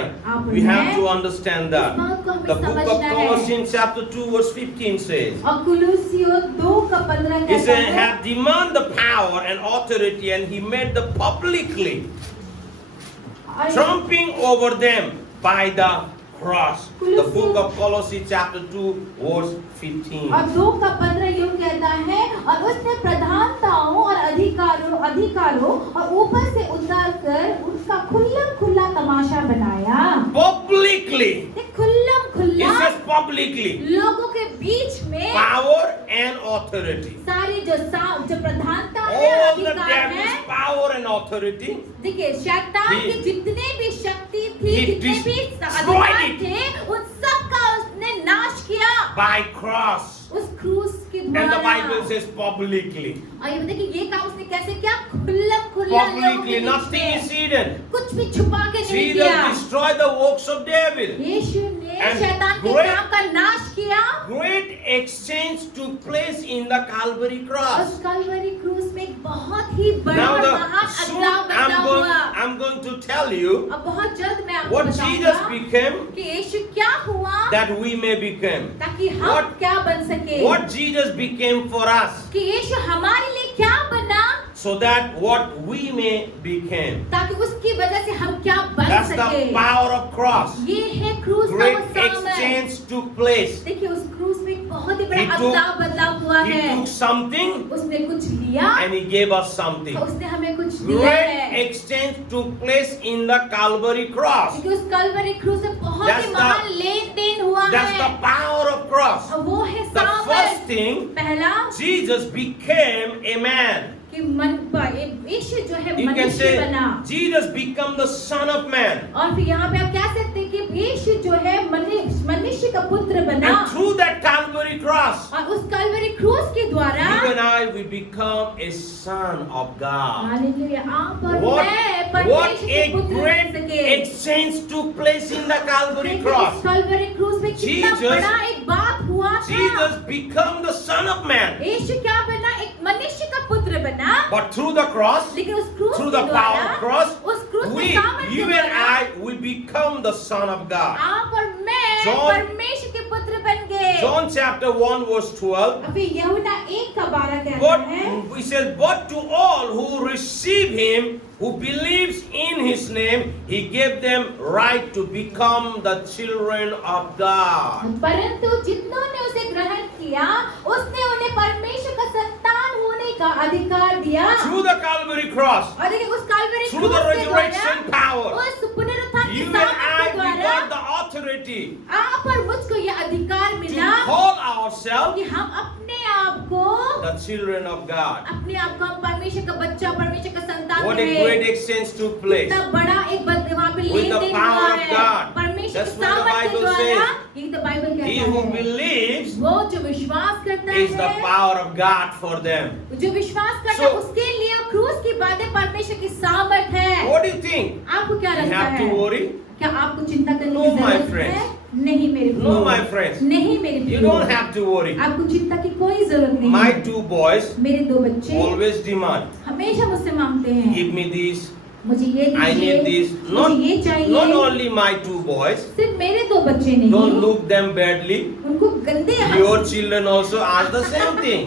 we have to understand that. इस बात को हमें The book of समझना है। Colossians chapter 2 verse 15 says, और कुलुस्सियों 2:15 he कहता said, है, have demand the power and authority, and he made the publicly trumping over them by the cross. The book of Colossians chapter 2 verse 15. और 2:15 यूं कहता है, और उसने प्रधानताओं और अधिकारों और ऊपर से उतार कर उसका खुल्ला तमाशा बनाया। Publicly. खुल्ला It says publicly. लोगों के बीच में Power and authority. सारी जो प्रधानता है, All the अधिकार है। devil's power and authority, देखिए, शैतान He- की जितने भी शक्ति थी, He जितने भी destroyed अधिकार it. थे, उन सब का उसने नाश किया by cross. उस क्रूस के And the द्वारा। Bible says publicly. और ये देखिए, ये काम उसने कैसे किया? खुल्ला लोगों के Publicly, बीच nothing में। is hidden. कुछ भी छुपा के नहीं Jesus किया। destroyed the works of devil. यीशु ने And शैतान के great- काम का नाश किया। Great exchange took place in the Calvary उस cross. कलवरी क्रूस में एक बहुत ही बड़ा Now और महान soon अदला बदला हुआ। I'm going to tell you अब बहुत जल्द मैं आपको what Jesus बताऊंगा became कि यीशु क्या हुआ that we may become. ताकि हम What- क्या बन सके। What Jesus became for us कि यीशु हमारे लिए क्या बना so that what we may become. ताकि उसकी वजह से हम क्या बन That's सके। the power of cross. ये है क्रूस का Great वो सामर्थ। exchange took place. देखिए, उस क्रूस में एक बहुत ही बड़ा He took- अदला बदला हुआ He है। took something उसने कुछ लिया and he gave us something. तो उसने हमें कुछ दिया Great है। exchange took place in the Calvary cross. क्योंकि उस कलवरी क्रूस में बहुत That's ही the- महान लेन देन हुआ That's है। the power of cross. और वो है The first सामर्थ। thing, पहला Jesus became a man. कि यीशु जो है You can मनुष्य say बना। Jesus became the Son of Man. और फिर यहाँ पे आप कह सकते हैं कि यीशु जो है मनुष्य का पुत्र बना। And through that Calvary cross, और उस कलवरी क्रूस के द्वारा you and I will become a son of God. Hallelujah, आप और What मैं what परमेश्वर के a पुत्र बन great सके। exchange took place in the Calvary देखिए, cross. इस कलवरी क्रूस में कितना Jesus- बड़ा एक बात हुआ था। Jesus became the Son of Man. यीशु क्या बना? एक मनुष्य का पुत्र बना। But through the cross, लेकिन उस क्रूस through के the power द्वारा, of cross, उस क्रूस we, के सामर्थ के you and द्वारा I, we become the Son of God. आप और मैं John- परमेश्वर के पुत्र बन गए। John chapter 1 verse 12. अभी यूहन्ना 1 का 12 कहता है, But he says, but to all who receive him, who believes in his name, he gave them right to become the children of God. परंतु जितनों ने उसे ग्रहण किया, उसने उन्हें परमेश्वर का संतान होने का अधिकार दिया। Through the Calvary cross, और देखिए उस काल्वरी through the क्रूस के resurrection द्वारा, power, उस पुनरुत्थान की you and सामर्थ I, के we द्वारा got the authority आप और मुझको ये अधिकार to मिला call ourselves कि हम अपने आप को the children of God. अपने आप को हम परमेश्वर का बच्चा, परमेश्वर का संतान What a कहें। great exchange took place. इतना बड़ा एक वहाँ पे With the लेन-देन power हुआ of है। God. परमेश्वर That's की what the सामर्थ के Bible द्वारा, says. ये तो बाइबल He कहता who है, believes वो जो विश्वास करता is the है, power of God for them. जो विश्वास करता So- है, उसके लिए क्रूस की बातें परमेश्वर की सामर्थ है। What do you think? आपको क्या You लगता have to है? worry? क्या आपको चिंता करने No, की my जरूरत friends. है? नहीं मेरे No, प्रियो। my friends. नहीं मेरे You प्रियो। don't have to worry. आपको चिंता की कोई जरूरत नहीं My है। 2 boys मेरे 2 बच्चे always demand, हमेशा मुझसे मांगते हैं, give me this, मुझे ये I दीजिए, need this. मुझे ये Not चाहिए। only my 2 boys. सिर्फ मेरे 2 बच्चे नहीं, Don't look them badly. उनको गंदे Your children also ask the same thing.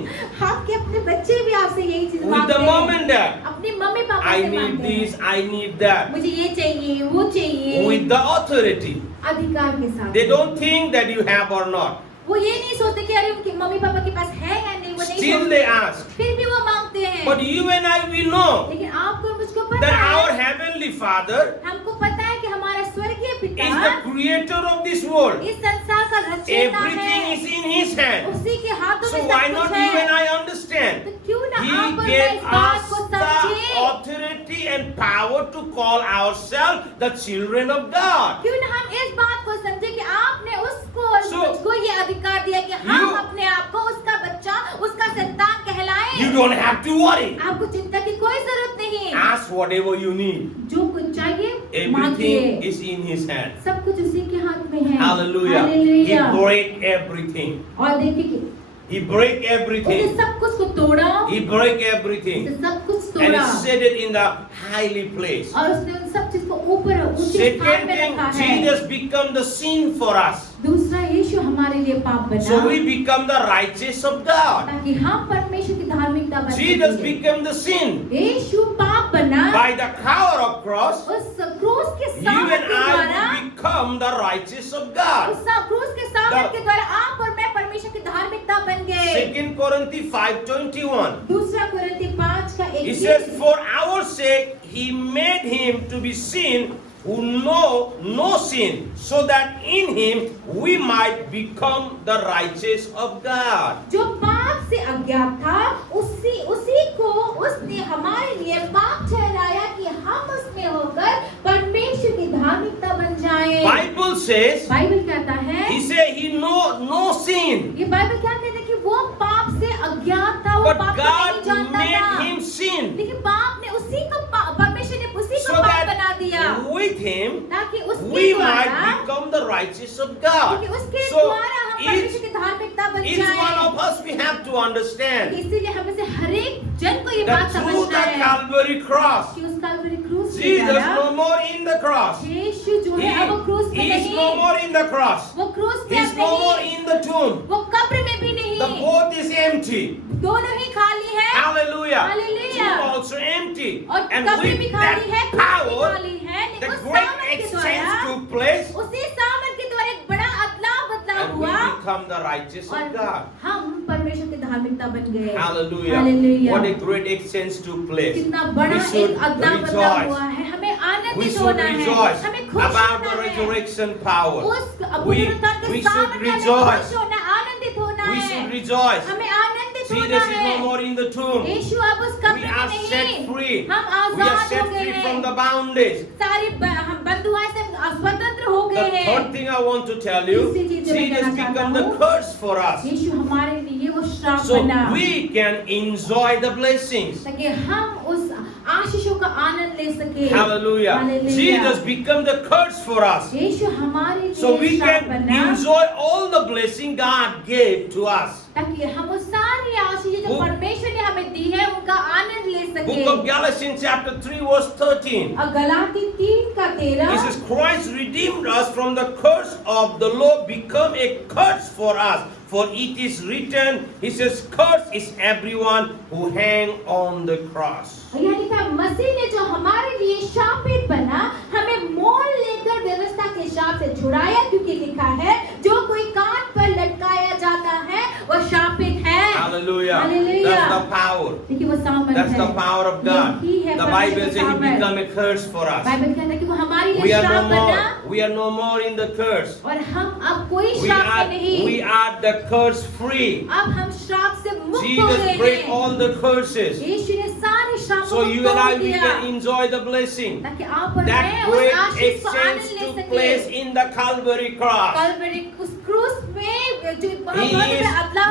आपके अपने बच्चे भी आपसे यही चीज With मांगते the हैं। mom and dad. अपनी मम्मी पापा I से need मांगते हैं। this, I need that. मुझे ये चाहिए, वो चाहिए। With the authority. अधिकार के साथ। They don't think that you have or not. वो ये नहीं सोचते कि अरे उनके मम्मी पापा के पास है या नहीं, वो नहीं Still सोचते। they ask. फिर भी वो मांगते हैं। But you and I, we know लेकिन आपको मुझको पता that है, our heavenly Father हमको पता है कि हमारा स्वर्गीय is पिता the creator of this world. इस संसार का रचयिता Everything है। is in his hand. उसी के हाथों So में why सब not कुछ you and है। I understand? तो क्यों ना He आप और मैं gave इस बात us को the समझें? authority and power to call ourselves the children of God. क्यों ना हम इस बात को समझे कि आपने उसको और So- मुझको ये अधिकार दिया कि हम You- अपने आप को उसका बच्चा, उसका संतान कहलाएं। You don't have to worry. आपको चिंता की कोई जरूरत नहीं। Ask whatever you need. जो कुछ चाहिए Everything मांगिए। is in his hand. सब कुछ उसी के हाथ में है। Hallelujah. He hallelujah. break everything. और देखिए कि He break उसने everything. सब कुछ को तोड़ा, He break उसने everything. सब कुछ And तोड़ा he set it in the highly place. और उसने उन सब चीज को ऊपर ऊंचे स्थान Second में thing, रखा है। Jesus become the sin for us. दूसरा, यीशु हमारे लिए पाप बना, So we become the righteous of God. ताकि हम परमेश्वर की धार्मिकता बन Jesus सकें। became the sin. यीशु पाप बना, By the power of cross, उस क्रूस के you सामर्थ and के I द्वारा, will become the righteous of God. उस क्रूस के सामर्थ के द्वारा आप और मैं परमेश्वर की धार्मिकता बन गए। 2 Corinthians 5:21. दूसरा कुरिन्थी 5 का He 21 says, for our sake he made him to be sin who know no sin, so that in him we might become the righteous of God. जो पाप से अज्ञात था, उसी को उसने हमारे लिए पाप ठहराया कि हम उसमें होकर परमेश्वर की धार्मिकता बन जाएं। Bible says, बाइबल कहता है, he said he know no sin, ये बाइबल क्या कहता है कि वो पाप से अज्ञात था, वो but पाप को नहीं God जानता made था। him sin, लेकिन पाप ने उसी को परमेश्वर ने उसी so को पाप बना दिया, that with him ताकि उसके we द्वारा, might become the righteous of God. ताकि उसके So द्वारा हम परमेश्वर each की धार्मिकता बन one जाएं। of us we have to understand इसीलिए हमें से हर एक जन को ये बात that through समझना the है Calvary cross, कि उस कलवरी क्रूस के Jesus द्वारा no more in the cross. यीशु जो है अब वो क्रूस He में is नहीं, no more in the cross. वो क्रूस पे He is अब no more नहीं, in the tomb. वो कब्र में भी The नहीं, boat is empty. दोनों ही खाली है। Hallelujah. Hallelujah. Tomb also empty. और And कब्र भी with खाली है, that क्रूस भी power, खाली है, the लेकिन उस great सामर्थ के exchange द्वारा, took place, उसी सामर्थ के द्वारा एक बड़ा अदला बदलाव and we हुआ become the righteous of और God. हम परमेश्वर की धार्मिकता बन गए। Hallelujah. Hallelujah. What a great exchange took place. कितना बड़ा We should एक अदला बदलाव rejoice. हुआ है, हमें We आनंदित should होना है, rejoice हमें खुश about the होना है, resurrection power. उस We पुनरुत्थान के should सामर्थ्य में rejoice. खुश होना, आनंदित होना We है, should rejoice. हमें आनंदित होना Jesus is no है। more in the tomb. यीशु अब उस कब्र We में are नहीं, set free. हम We are आजाद set हो गए free from हैं, the bondage. सारी हम बंधुआई से स्वतंत्र हो The गए हैं। third thing I want to tell you, तीसरी चीज जो मैं Jesus कहना चाहता become the हूँ, curse for us. यीशु हमारे लिए वो श्राप So बना, we can enjoy the blessings. ताकि हम उस आशीषों का आनंद ले सके। Hallelujah. Hallelujah. Jesus become the curse for us. यीशु हमारे लिए So we श्राप can बना, enjoy all the blessing God gave to us. ताकि हम वो सारी आशीष जो Book- परमेश्वर ने हमें दी है उनका आनंद ले Book सके। of Galatians chapter 3 verse 13. और गलाती 3 का 13 It says, Christ redeemed us from the curse of the law, become a curse for us. For it is written, he says, cursed is everyone who hang on the cross. यहाँ लिखा है, मसीह ने जो हमारे लिए शापित बना, हमें मोल लेकर व्यवस्था के शाप से छुड़ाया, क्योंकि लिखा है जो कोई काट पर लटकाया जाता है वह शापित है। Hallelujah. Hallelujah. That's the power. देखिए वो सामर्थ That's है। the power of God. यही है The परमेश्वर Bible का says he सामर्थ। become a curse for us. Bible कहता है कि वो हमारे We लिए are श्राप no बना more. We are no more in the curse. और हम अब कोई We श्राप में are नहीं। the curse free. अब हम श्राप से मुक्त हो Jesus गए break हैं। all the curses. यीशु ने सारे श्रापों So को you and I तोड़ we दिया, can enjoy the blessing. ताकि आप और That मैं उस great आशीष को आनंद exchange ले took place सके। in the Calvary cross. Kalvari उस क्रूस में जो He is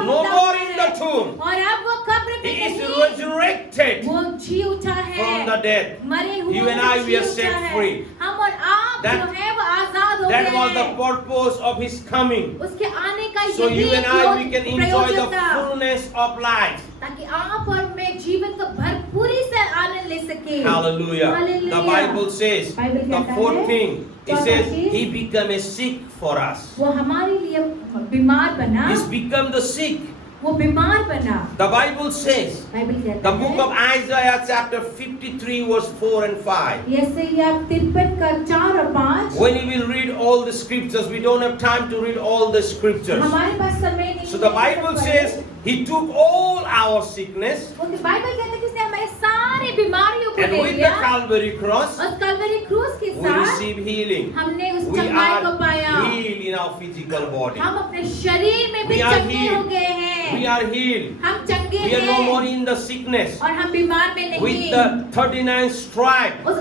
no more in the tomb. और अब वो कब्र में He is नहीं, resurrected वो जी उठा है from the dead. मरे हुए You and से I, we जी are उठा set है। free. हम और आप That- जो है वो आजाद हो That गए was the हैं। purpose of his coming. उसके आने का So यही you and I, we can enjoy the प्रयोजन था, fullness of life. ताकि आप और मैं जीवन को भरपूरी से आनंद ले सके। Hallelujah. The Hallelujah। Bible says, Bible the कहता fourth है, thing, it चौथा says, चीज, he became a sick for us. वो हमारे लिए बीमार बना, He's become the sick. वो बीमार बना। The Bible says, बाइबल कहता the book है, of Isaiah chapter 53 verse 4 and 5. यशायाह 53 का 4 और 5। When you will read all the scriptures, we don't have time to read all the scriptures. हमारे पास समय नहीं So the है Bible सब says, पढ़े। he took all our sickness, वो बाइबल कहता है कि उसने हमारे सारे बीमारियों को and ले with the लिया, Calvary cross, और कलवरी क्रूस के we साथ receive healing. हमने उस We चंगाई को are पाया। healed in our physical body. हम अपने शरीर में भी We are चंगे healed. हो गए हैं। We are healed. हम चंगे We are no more हैं in the sickness. और हम बीमार में With नहीं। the 39 stripes, उस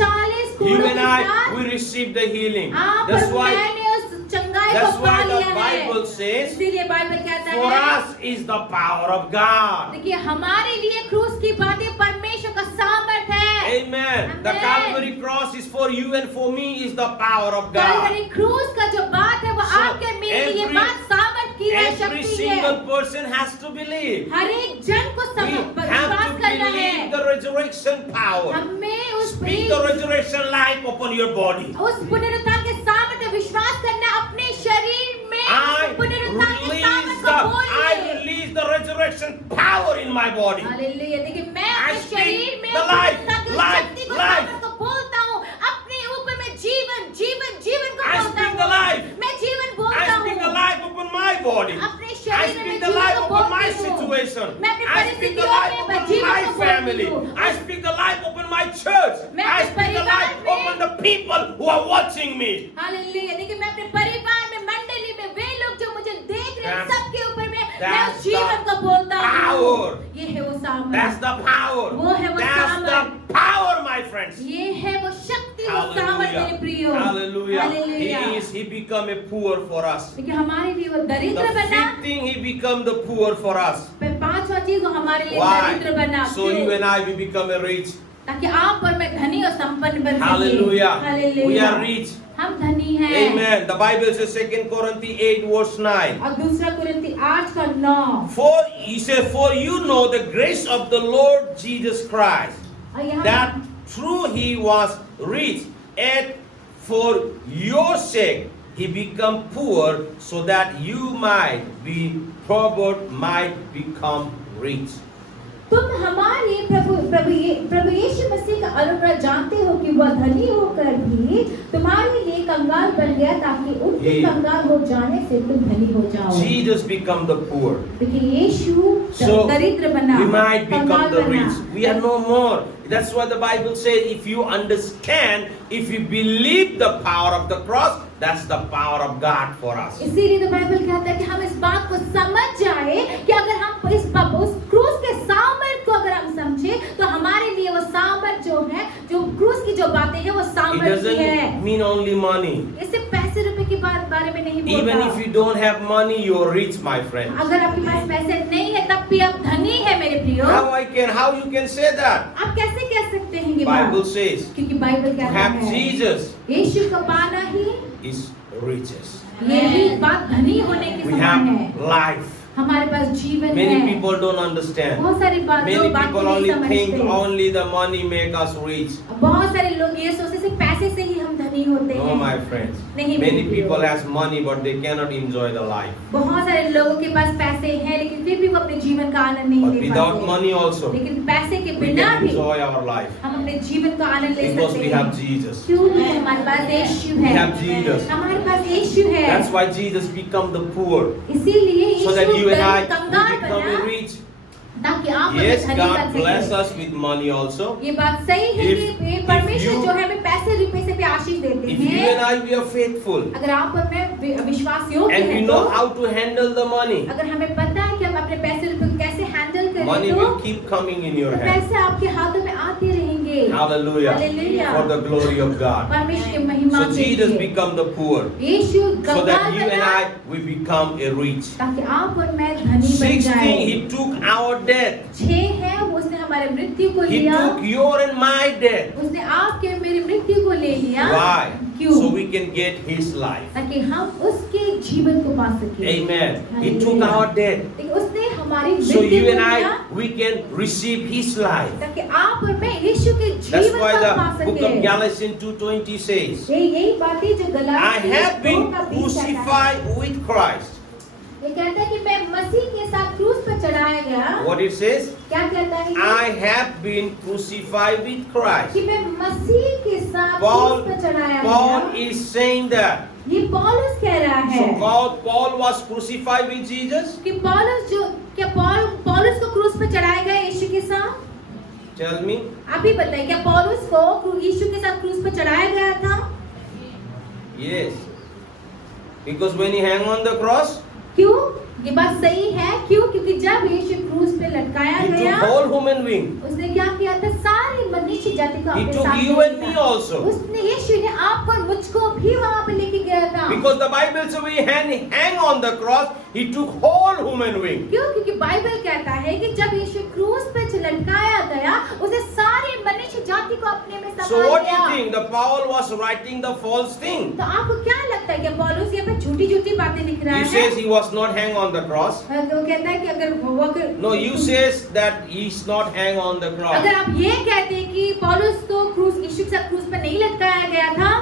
39 you कोड़ों and के I, साथ we receive the healing. आप That's और why, मैंने उस चंगाई को that's पा why the लिया है। Bible says, इसीलिए बाइबल कहता for है, us is the power of God. देखिए हमारे लिए क्रूस की बातें परमेश्वर का सामर्थ है। Amen. The Amen. Calvary cross is for you and for me is the power of God. Kalvari क्रूस का जो बात है वो So, आपके और मेरे लिए every- बात सामर्थ की है, Every शक्ति single है। person has to believe. हर एक जन को We have विश्वास to करना है। believe the resurrection power. हमें उस Speak the resurrection life upon your body. उस पुनरुत्थान के सामर्थ्य विश्वास करना अपने शरीर में I उस पुनरुत्थान के release सामर्थ्य the को बोलिए। resurrection power in my body. Hallelujah. देखिए मैं I अपने speak शरीर में the उस life, पुनरुत्थान की life, शक्ति को life. सामर्थ्य को बोलता हूँ। अपने ऊपर में जीवन जीवन जीवन को I बोलता speak the हूँ। life. मैं जीवन I बोलता speak the हूँ। life upon my body. अपने I शरीर में speak the जीवन life को upon my बोलती हूँ। situation. मैं अपनी I speak the परिस्थितियों life में upon जीवन my को बोलती family. हूँ। I speak the life upon my church. मैं I अपने speak the परिवार life में- upon the people who are watching me. Hallelujah. देखिए मैं अपने परिवार में मंडली में वे लोग जो मुझे देख रहे हैं That's- सबके ऊपर मैं that's उस जीवन the को बोलता power. हूँ। ये है वो सामर्थ। That's the power. वो है वो That's the सामर्थ। power, my friends. ये है वो शक्ति वो सामर्थ मेरे प्रियो। Hallelujah. Hallelujah. He become a poor for us. देखिए हमारे लिए वो The दरिद्र बना। fifth thing, he become the poor for us. पांचवा चीज वो हमारे लिए Why? दरिद्र बना। So क्यों? you and I, we become a rich. ताकि आप और मैं धनी और संपन्न बन सके। Hallelujah. Hallelujah. We are rich. हम धनी हैं। Amen. The Bible says 2 Corinthians 8 verse 9. और दूसरा कुरिन्ती 8 का 9। For he said, for you know the grace of the Lord Jesus Christ, और यहाँ that through he was rich, and for your sake he become poor, so that you might be poor, might become rich. तुम हमारे प्रभु यीशु मसीह का अनुग्रह जानते हो कि वह धनी होकर भी तुम्हारे लिए कंगाल बन गया ताकि उनके He- कंगाल हो जाने से तुम धनी हो जाओ। Jesus become the poor. देखिए यीशु So दरिद्र बना, we might become कंगाल the बना। rich. We are no more. That's why the Bible says, if you understand, if you believe the power of the cross, that's the power of God for us. इसीलिए तो Bible कहता है कि हम इस बात को समझ जाए कि अगर हम उस क्रूस के सामर्थ को अगर हम समझे तो हमारे लिए वो सामर्थ जो है, जो क्रूस की जो बातें हैं वो It सामर्थ की है। doesn't mean only money. इससे पैसे रुपए की बारे में नहीं Even बोलता। if you don't have money, you're rich, my friend. अगर आपके पास पैसे नहीं है तब भी आप धनी है मेरे प्रियो। How you can say that? आप कैसे कह सकते हैं ये बात? Bible says, क्योंकि बाइबल to कहता have है Jesus यीशु को पाना ही is riches. यही बात धनी होने के We समान है। have life. हमारे पास जीवन Many है। people don't understand. बहुत सारी Many लोग बात people नहीं only think समझते। only the money make us rich. बहुत सारे लोग ये सोचते सिर्फ पैसे से ही हम धनी होते No, हैं। my friends. नहीं Many मिलती people हो। has money but they cannot enjoy the life. बहुत सारे लोगों के पास पैसे हैं लेकिन फिर भी वो अपने जीवन का आनंद नहीं But ले without पाते। money also, लेकिन पैसे के we बिना can भी enjoy our life हम अपने जीवन का आनंद ले because सकते we हैं। have Jesus. क्योंकि हमारे पास यीशु We है। have Jesus. हमारे पास यीशु है। That's why Jesus become the poor, इसीलिए so that Yeshu you and I कंगाल will become बना rich. ताकि आप Yes, धनी God बन bless सकें। us with money also. ये बात सही है If- कि ये if परमेश्वर you- जो है हमें पैसे रुपए से भी आशीष देते If you and हैं। I we are faithful अगर आप और मैं विश्वास योग्य and we हैं know तो how to handle the money, अगर हमें पता है कि हम अपने पैसे रुपए को कैसे हैंडल money करें will तो keep coming in your hand. पैसे आपके हाथों में आते रहेंगे। Hallelujah. Hallelujah. For the glory of God. परमेश्वर की महिमा So के Jesus लिए become the poor, Yeshu so that कंगाल you and बना I we become a rich. ताकि आप और मैं धनी बन 16, जाए। he took our death. 6 है वो उसने हमारे मृत्यु को He लिया। took your and my death. उसने आपके मेरी मृत्यु को ले लिया। Why? क्यों? So we can get his life. ताकि हम उसके जीवन को पा सकें। Amen. He Hallelujah. took our death. लेकिन उसने हमारी So मृत्यु you को and लिया I we can receive his life. ताकि आप और मैं यीशु के That's जीवन why को पा the book of सकें। Galatians 2:20 says, यही बातें जो I गलातियों have been 2 का 20 कहता है। crucified with Christ. ये कहता है कि मैं मसीह के साथ क्रूस पर चढ़ाया गया। What it says? क्या कहता है ये? I have been crucified with Christ. कि मैं मसीह के साथ Paul, क्रूस पर चढ़ाया Paul गया। is saying that. ये पौलुस कह रहा है So Paul was crucified with Jesus. कि पौलुस को क्रूस पर चढ़ाया गया यीशु के साथ। Tell me. आप ही बताइए क्या पौलुस को यीशु के साथ क्रूस पर चढ़ाया गया था? Yes. Because when he hang on the cross, क्यों? ये बात सही है। क्यों? क्योंकि जब यीशु क्रूस पे लटकाया he गया took whole human being. उसने क्या किया था? सारी मनुष्य जाति को He अपने took साथ you ले and me लिया। also. उसने यीशु ने आपको और मुझको भी वहां पे लेके गया था। Because the Bible says when he hang on the cross, he took whole human being. क्यों? क्योंकि बाइबल कहता है कि जब यीशु क्रूस पे लटकाया गया उसे सारी मनुष्य जाति को अपने में समा So what do लिया। you think? The Paul was writing the false thing. तो आपको क्या लगता है कि पौलुस ये पे झूठी-झूठी बातें लिख रहा He है? says he was not hang on the cross. तो वो कहता है कि अगर No, you says that he's not hang on the cross. अगर आप ये कहते हैं कि पौलुस को क्रूस यीशु के साथ क्रूस पे नहीं लटकाया गया था,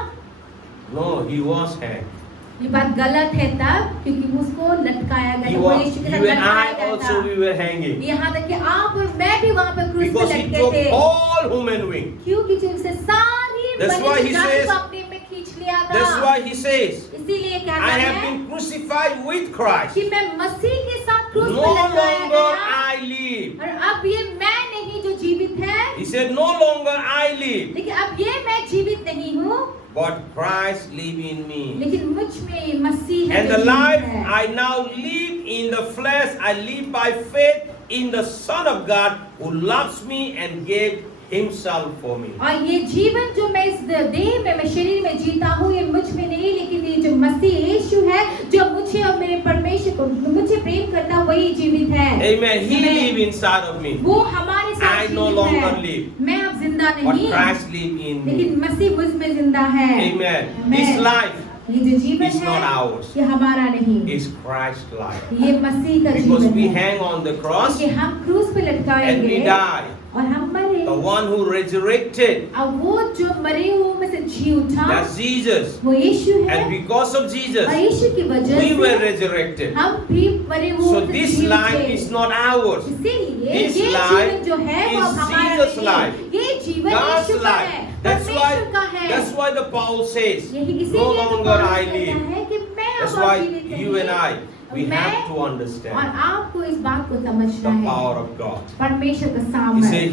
No, he was hanged. ये बात गलत है तब क्योंकि उसको लटकाया He गया था। वो was, यीशु के साथ you and लटकाया I गया also था। we were hanging. यहाँ तक कि आप और मैं भी वहाँ पे क्रूस पे Because he लटके took थे। all human being. क्यों? क्योंकि उसने सारी That's why मनुष्य he जाति says- को अपने में खींच लिया था। That's why he says, इसीलिए कहता I have है been crucified with Christ. कि मैं मसीह के साथ क्रूस No पे लटकाया longer गया I live. और अब ये मैं नहीं जो जीवित है, He said, no longer I live, लेकिन अब ये मैं जीवित नहीं हूँ, but Christ live in me. लेकिन मुझ में ये मसीह है And जो the जीवित life है। I now live in the flesh, I live by faith in the Son of God who loves me and gave himself for me. और ये जीवन जो मैं इस देह में मैं शरीर में जीता हूँ ये मुझ में नहीं लेकिन ये जो मसीह यीशु है जो मुझे और मेरे परमेश्वर को मुझे प्रेम करता है वही जीवित है। Amen. He Amen. live inside of me. वो हमारे साथ I no जीवित longer है। live. मैं अब जिंदा But नहीं, Christ live in me. लेकिन मसीह मुझ में जिंदा है। Amen. Amen. This life ये जो जीवन is not है ours. ये हमारा नहीं, is Christ's life. ये मसीह का Because जीवन we है। hang on the cross क्योंकि हम क्रूस पे लटकाए and we गए die. और हम मरे। The one who resurrected, अब वो जो मरे हुए में से जी उठा that's Jesus. वो यीशु है And because of Jesus, और यीशु की वजह we were से resurrected. हम भी मरे हुए So से this जी life उठे। is not ours. इसीलिए This ये life जीवन जो है वो is हमारा Jesus' नहीं, life. ये जीवन God's यीशु का life. है, That's परमेश्वर का है। why the Paul says, यही no इसीलिए तो longer पौलुस I कहता live. है कि मैं That's अब why जीवित you नहीं, and I, we मैं have to और understand आपको इस बात को the समझना है power of God. परमेश्वर का He सामर्थ्य said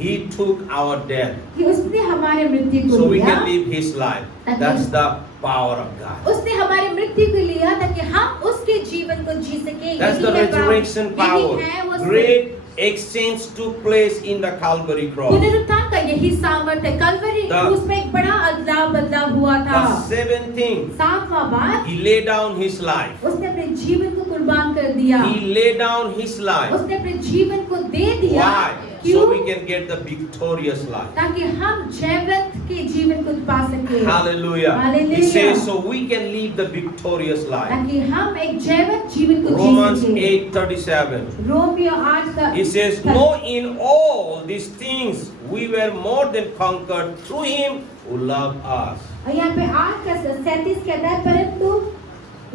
he took our death कि उसने हमारे मृत्यु को so we लिया, can live his life. That's the power of God. उसने हमारी मृत्यु को लिया ताकि हम उसके जीवन को जी सके। That's the यही है resurrection यही power. है वो Great exchange took place in the Calvary cross. पुनरुत्थान का यही सामर्थ्य है। कल्वरी क्रूस में एक बड़ा अदला बदला हुआ था। The seventh thing, 7वां बात he laid down his life. उसने अपने जीवन को कुर्बान कर दिया। He laid down his life. उसने अपने जीवन को दे दिया। Why? क्यों? we can get the victorious life. ताकि हम जयवंत के जीवन को पा सके। Hallelujah. He Hallelujah. says so we can live the victorious life. ताकि हम एक जयवंत जीवन को जी Romans सके। 8:37. रोमियो 8 का He says, no, in all these things we were more than conquered through him who loved us. और यहाँ पे 8 का 37 कहता है परंतु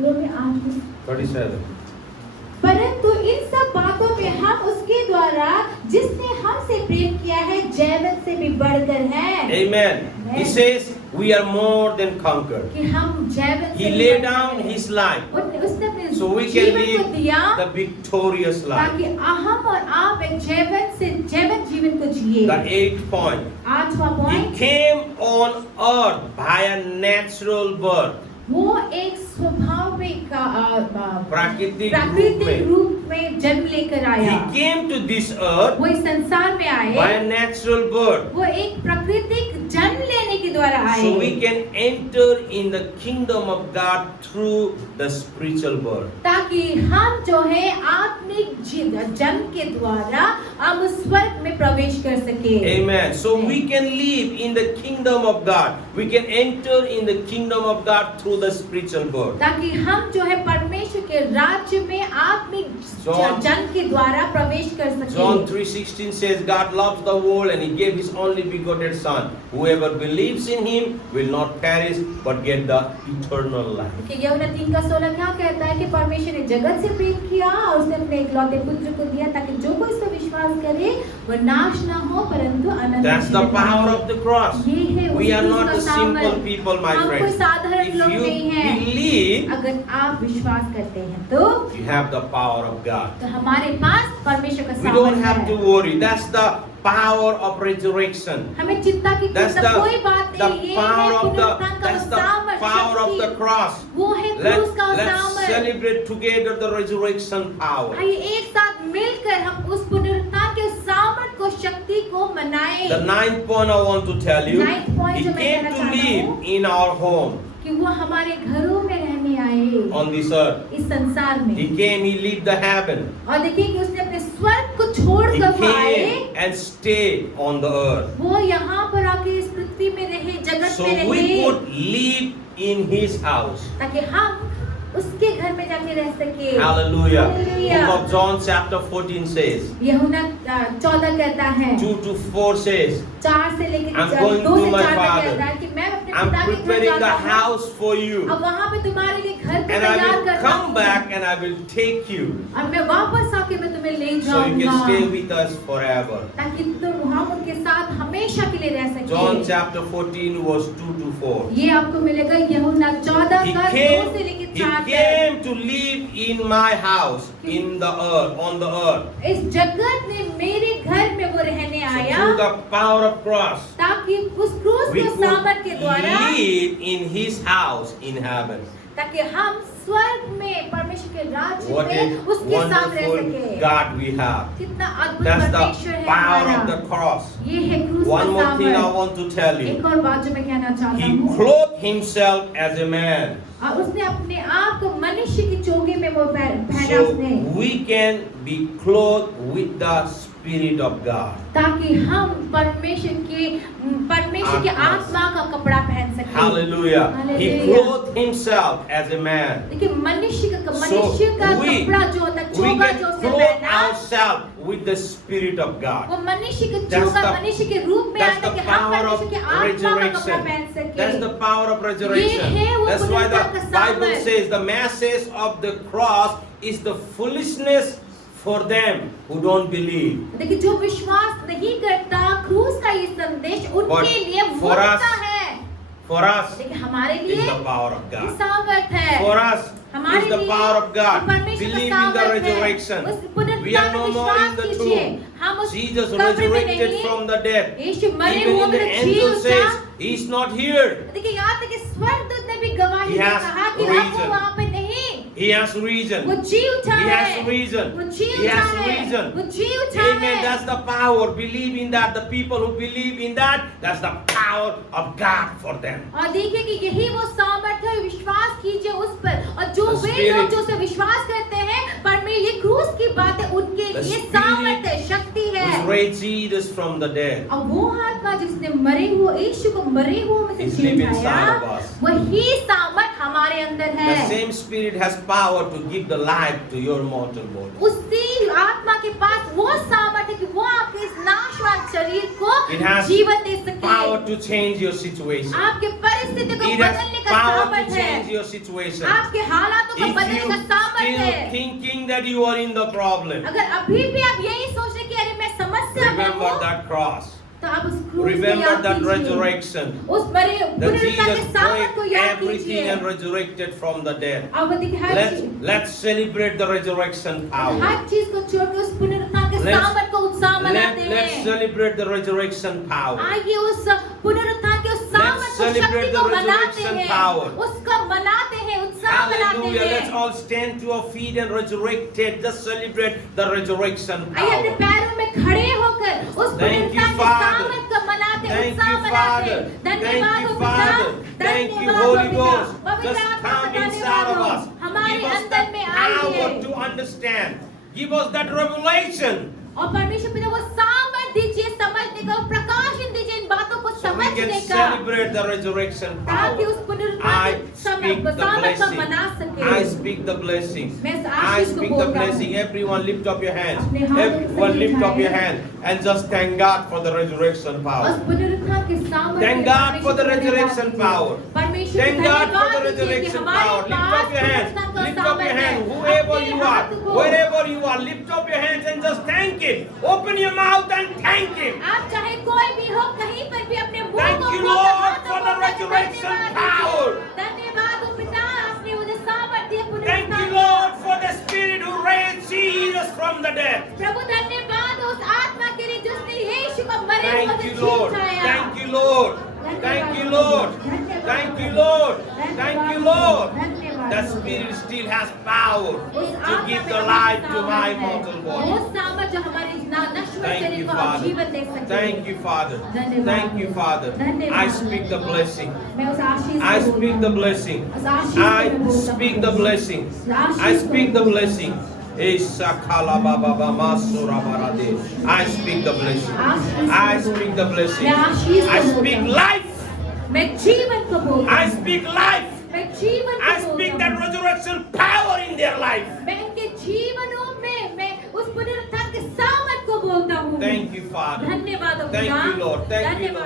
रोमियो 8 में 37. परंतु इन सब बातों में हम उसके द्वारा जिसने हमसे प्रेम किया है जयवंत से भी बढ़कर हैं। Amen. He says we are more than conquered. कि हम जयवंत He से भी laid बढ़कर down हैं। his life उसने अपने so we can जीवन को live दिया the victorious life. ताकि हम और आप एक जयवंत जीवन को जिए। The 8th point. 8वां He point, came on earth by a natural birth. वो एक स्वाभाविक प्राकृतिक रूप में जन्म लेकर He आया। came to this earth वो इस संसार में आए, by a natural birth. वो एक प्राकृतिक जन्म लेने के द्वारा आए, So we can enter in the kingdom of God through the spiritual birth. ताकि हम जो है आत्मिक जन्म के द्वारा हम स्वर्ग में प्रवेश कर सके। Amen. So we can live in the kingdom of God. We can enter in the kingdom of God through the spiritual birth. ताकि हम जो है परमेश्वर के राज्य में आत्मिक John- जन्म के द्वारा प्रवेश कर सके। John 3:16 says God loves the world and he gave his only begotten son. Whoever believes in him will not perish but get the eternal life. कि यूहन्ना 3:16 क्या कहता है कि परमेश्वर ने जगत से प्रेम किया और उसने अपने इकलौते पुत्र को दिया ताकि जो कोई इस पर विश्वास करे वह नाश न हो परंतु अनंत That's the जीवन power पाए। of the cross. ये है उस We are क्रूस not का the simple सामर्थ। people, my हम कोई friends. साधारण If लोग you नहीं हैं। believe, अगर आप विश्वास करते हैं तो you have the power of God. हमारे पास परमेश्वर का We don't सामर्थ have to है। worry. That's the power of resurrection. हमें चिंता की That's कोई बात the नहीं। ये power है of the पुनरुत्थान का that's the सामर्थ, power of the शक्ति। cross. वो है क्रूस का Let's सामर्थ। celebrate together the resurrection power. आइए एक साथ मिलकर हम उस पुनरुत्थान के सामर्थ को शक्ति को मनाएं। The 9th point I want to tell you, Ninth point he जो मैं came कहना to चाहता live हूँ, in our home कि वो हमारे घरों में रहने आए on this earth. इस संसार में। He came, he lived the heaven. और देखिए कि उसने अपने स्वर्ग को He छोड़कर वो आए, came and stayed on the earth. वो यहाँ पर आके इस पृथ्वी में रहे, जगत So में we रहे, could live in his house. ताकि हम उसके घर में जाके रह सके। Hallelujah. Hallelujah. Book of John chapter 14 says, यूहन्ना 14 कहता है, 2-4 says, 4 से लेकर I'm going 2 to से my 4 तक father. कहता है कि मैं अपने I'm पिता के घर preparing the जाता हूँ, house for you. अब वहाँ पे तुम्हारे लिए घर को And I तैयार will करता come हूँ, back and I will take you. और मैं वापस आके मैं तुम्हें ले So you can stay जाऊंगा with us forever. ताकि तुम हम उनके साथ हमेशा के लिए रह सके। John chapter 14 verse 2-4. ये आपको मिलेगा यूहन्ना 14 He का 2 came, से लेकर he 4 तक। came to live in my house, in the earth, on the earth. इस जगत में मेरे घर में वो रहने So आया through the power of cross, ताकि उस क्रूस we के could सामर्थ के द्वारा live in his house in heaven. ताकि हम स्वर्ग में परमेश्वर के राज्य What a में उसके साथ रह wonderful सके। God we have. कितना अद्भुत That's परमेश्वर the है power of हमारा। the cross. ये है क्रूस One का more thing I सामर्थ। want to tell you. एक और बात जो मैं कहना चाहता He हूँ, clothed himself as a man. और उसने अपने आप को मनुष्य की चोगे में वो पहना So उसने, we can be clothed with the Spirit of God. ताकि हम परमेश्वर के आत्मा का कपड़ा पहन सके। Hallelujah. He Hallelujah। clothed himself as a man. देखिए मनुष्य का So we कपड़ा जो होता है, we चोगा can जो उसने clothe पहना, ourselves with the Spirit of वो God. मनुष्य के That's चोगा the- मनुष्य के रूप में That's आता the कि हम power of परमेश्वर के आत्मा का कपड़ा पहन resurrection. सके। That's the power of resurrection. ये है वो That's why the पुनरुत्थान का Bible सामर्थ। says the message of the cross is the foolishness for them who don't believe. देखिए जो विश्वास नहीं करता, क्रूस का ये संदेश But उनके लिए for मूर्खता us, है। For us, देखिए हमारे it's लिए the power of ये God. सामर्थ है। For us, हमारे it's the लिए power of God. परमेश्वर का Believe in the सामर्थ है। resurrection. उस पुनरुत्थान We are में no more in the विश्वास कीजिए। tomb. हम उस Jesus कब्र में resurrected नहीं, from the dead. यीशु मरे Even हुए in the में जी angel उठा। says, He is not here. देखिए यहाँ तक कि स्वर्गदूत ने भी गवाही He में has कहा कि अब वो reason. वहाँ पे नहीं, He has reason. वो जी उठा He है। has reason. वो जी He उठा has है। reason. वो जी उठा Amen. है। That's the power. Believe in that. The people who believe in that, that's the power of God for them. और देखिए कि यही वो सामर्थ्य है, विश्वास कीजिए उस पर। और जो The वे Spirit- लोग जो उसे विश्वास करते हैं, पर में ये क्रूस की बात है, उनके The लिए Spirit सामर्थ्य है, शक्ति है। Who is raised Jesus from the dead अब वो आत्मा जिसने मरे हुए यीशु को मरे हुए में से is जी living उठाया, inside of us. वही सामर्थ हमारे अंदर The है। same Spirit has power to give the life to your mortal body. उसी आत्मा के पास वो सामर्थ है कि वो आपके इस नाशवान शरीर को It has जीवन दे सके। power to change your situation. आपके परिस्थिति को It has बदलने का power to सामर्थ change है। your situation. आपके हालातों को If बदलने you का सामर्थ still है। thinking that you are in the problem, अगर अभी भी आप यही सोच रहे कि अरे मैं समस्या में remember हूँ, that cross. तो आप उस क्रूस को Remember याद that कीजिए। resurrection. उस मरे That पुनरुत्थान के Jesus सामर्थ को broke याद everything कीजिए। and resurrected from the dead. अब देखिए Let's celebrate the resurrection power. हर चीज को छोड़ के उस पुनरुत्थान के Let's- सामर्थ को उत्साह मनाते Let's हैं। celebrate the resurrection power. आइए उस पुनरुत्थान के उस सामर्थ को celebrate शक्ति को the मनाते resurrection हैं। power. उसको मनाते हैं, उत्साह मनाते Hallelujah. Let's हैं। all stand to our feet and resurrected. Just celebrate the resurrection आइए अपने power. पैरों में खड़े होकर उस Thank you, पुनरुत्थान के Father. सामर्थ को मनाते, Thank उत्साह you, मनाते। Father. धन्यवाद Thank you, हो पिता, Father. Thank you, धन्यवाद हो Holy पिता। Ghost. पवित्र Just आत्मा come का inside धन्यवाद of हो। us. हमारे Give us अंदर that में power आइए to understand. Give us that revelation और परमेश्वर पिता वो सामर्थ दीजिए समझने का, और प्रकाशन दीजिए इन बातों को so we can समझने का, celebrate the resurrection ताकि power. उस पुनरुत्थान I के speak the सामर्थ को blessing. मना सके। I speak the blessing. मैं इस I आशीष को speak the बोलता हूँ। blessing. Everyone lift up your hands. अपने हाथों को Everyone सही lift up उठाएं। your hand and just thank God for the resurrection उस power. पुनरुत्थान के सामर्थ Thank के God for the परमेश्वर को resurrection धन्यवाद power. दीजिए। परमेश्वर Thank को God for the धन्यवाद दीजिए कि resurrection हमारे power. Lift pass up your hands. पुनरुत्थान का Lift up your सामर्थ hands. है। Whoever अपने you are, हाथ को- wherever you are, lift up your hands and just thank Him. Open your mouth and thank Him. आप चाहे कोई भी हो, कहीं पर भी अपने मुंह Thank को you, खोलकर Lord, हाथों for को the खोलकर resurrection धन्यवाद power. दीजिए। धन्यवाद हो पिता, आपने मुझे सामर्थ दिया Thank पुनरुत्थान you, Lord, for the Spirit who raised Jesus from the dead. प्रभु धन्यवाद उस आत्मा के लिए जिसने यीशु को मरे हुए Thank से you, जी Lord. उठाया। Thank you, Lord. Thank you, Lord. Thank you, Lord. Thank you, Lord. The Spirit still has power उस to आत्मा give में the हमारी life to सामर्थ my है। mortal वो body. सामर्थ जो हमारे नश्वर Thank शरीर you, को Father. जीवन दे सके। Thank you, Father. धन्यवाद। Thank you, Father. धन्यवाद। I speak the blessing. मैं उस आशीष I को speak बोलता the हूँ। blessing. उस आशीष को I मैं बोलता हूँ। speak the blessing. उस आशीष I को speak मैं the बोलता हूँ। blessing. I speak the blessing. I speak the blessing. I speak life. मैं जीवन को बोलता I हूँ। speak life. मैं जीवन I को speak बोलता that हूँ। resurrection power in their life. मैं इनके जीवनों में मैं उस पुनरुत्थान के सामर्थ को बोलता हूँ। Thank you, Father. धन्यवाद हो Thank पिता। you, Lord. Thank you, धन्यवाद। Lord.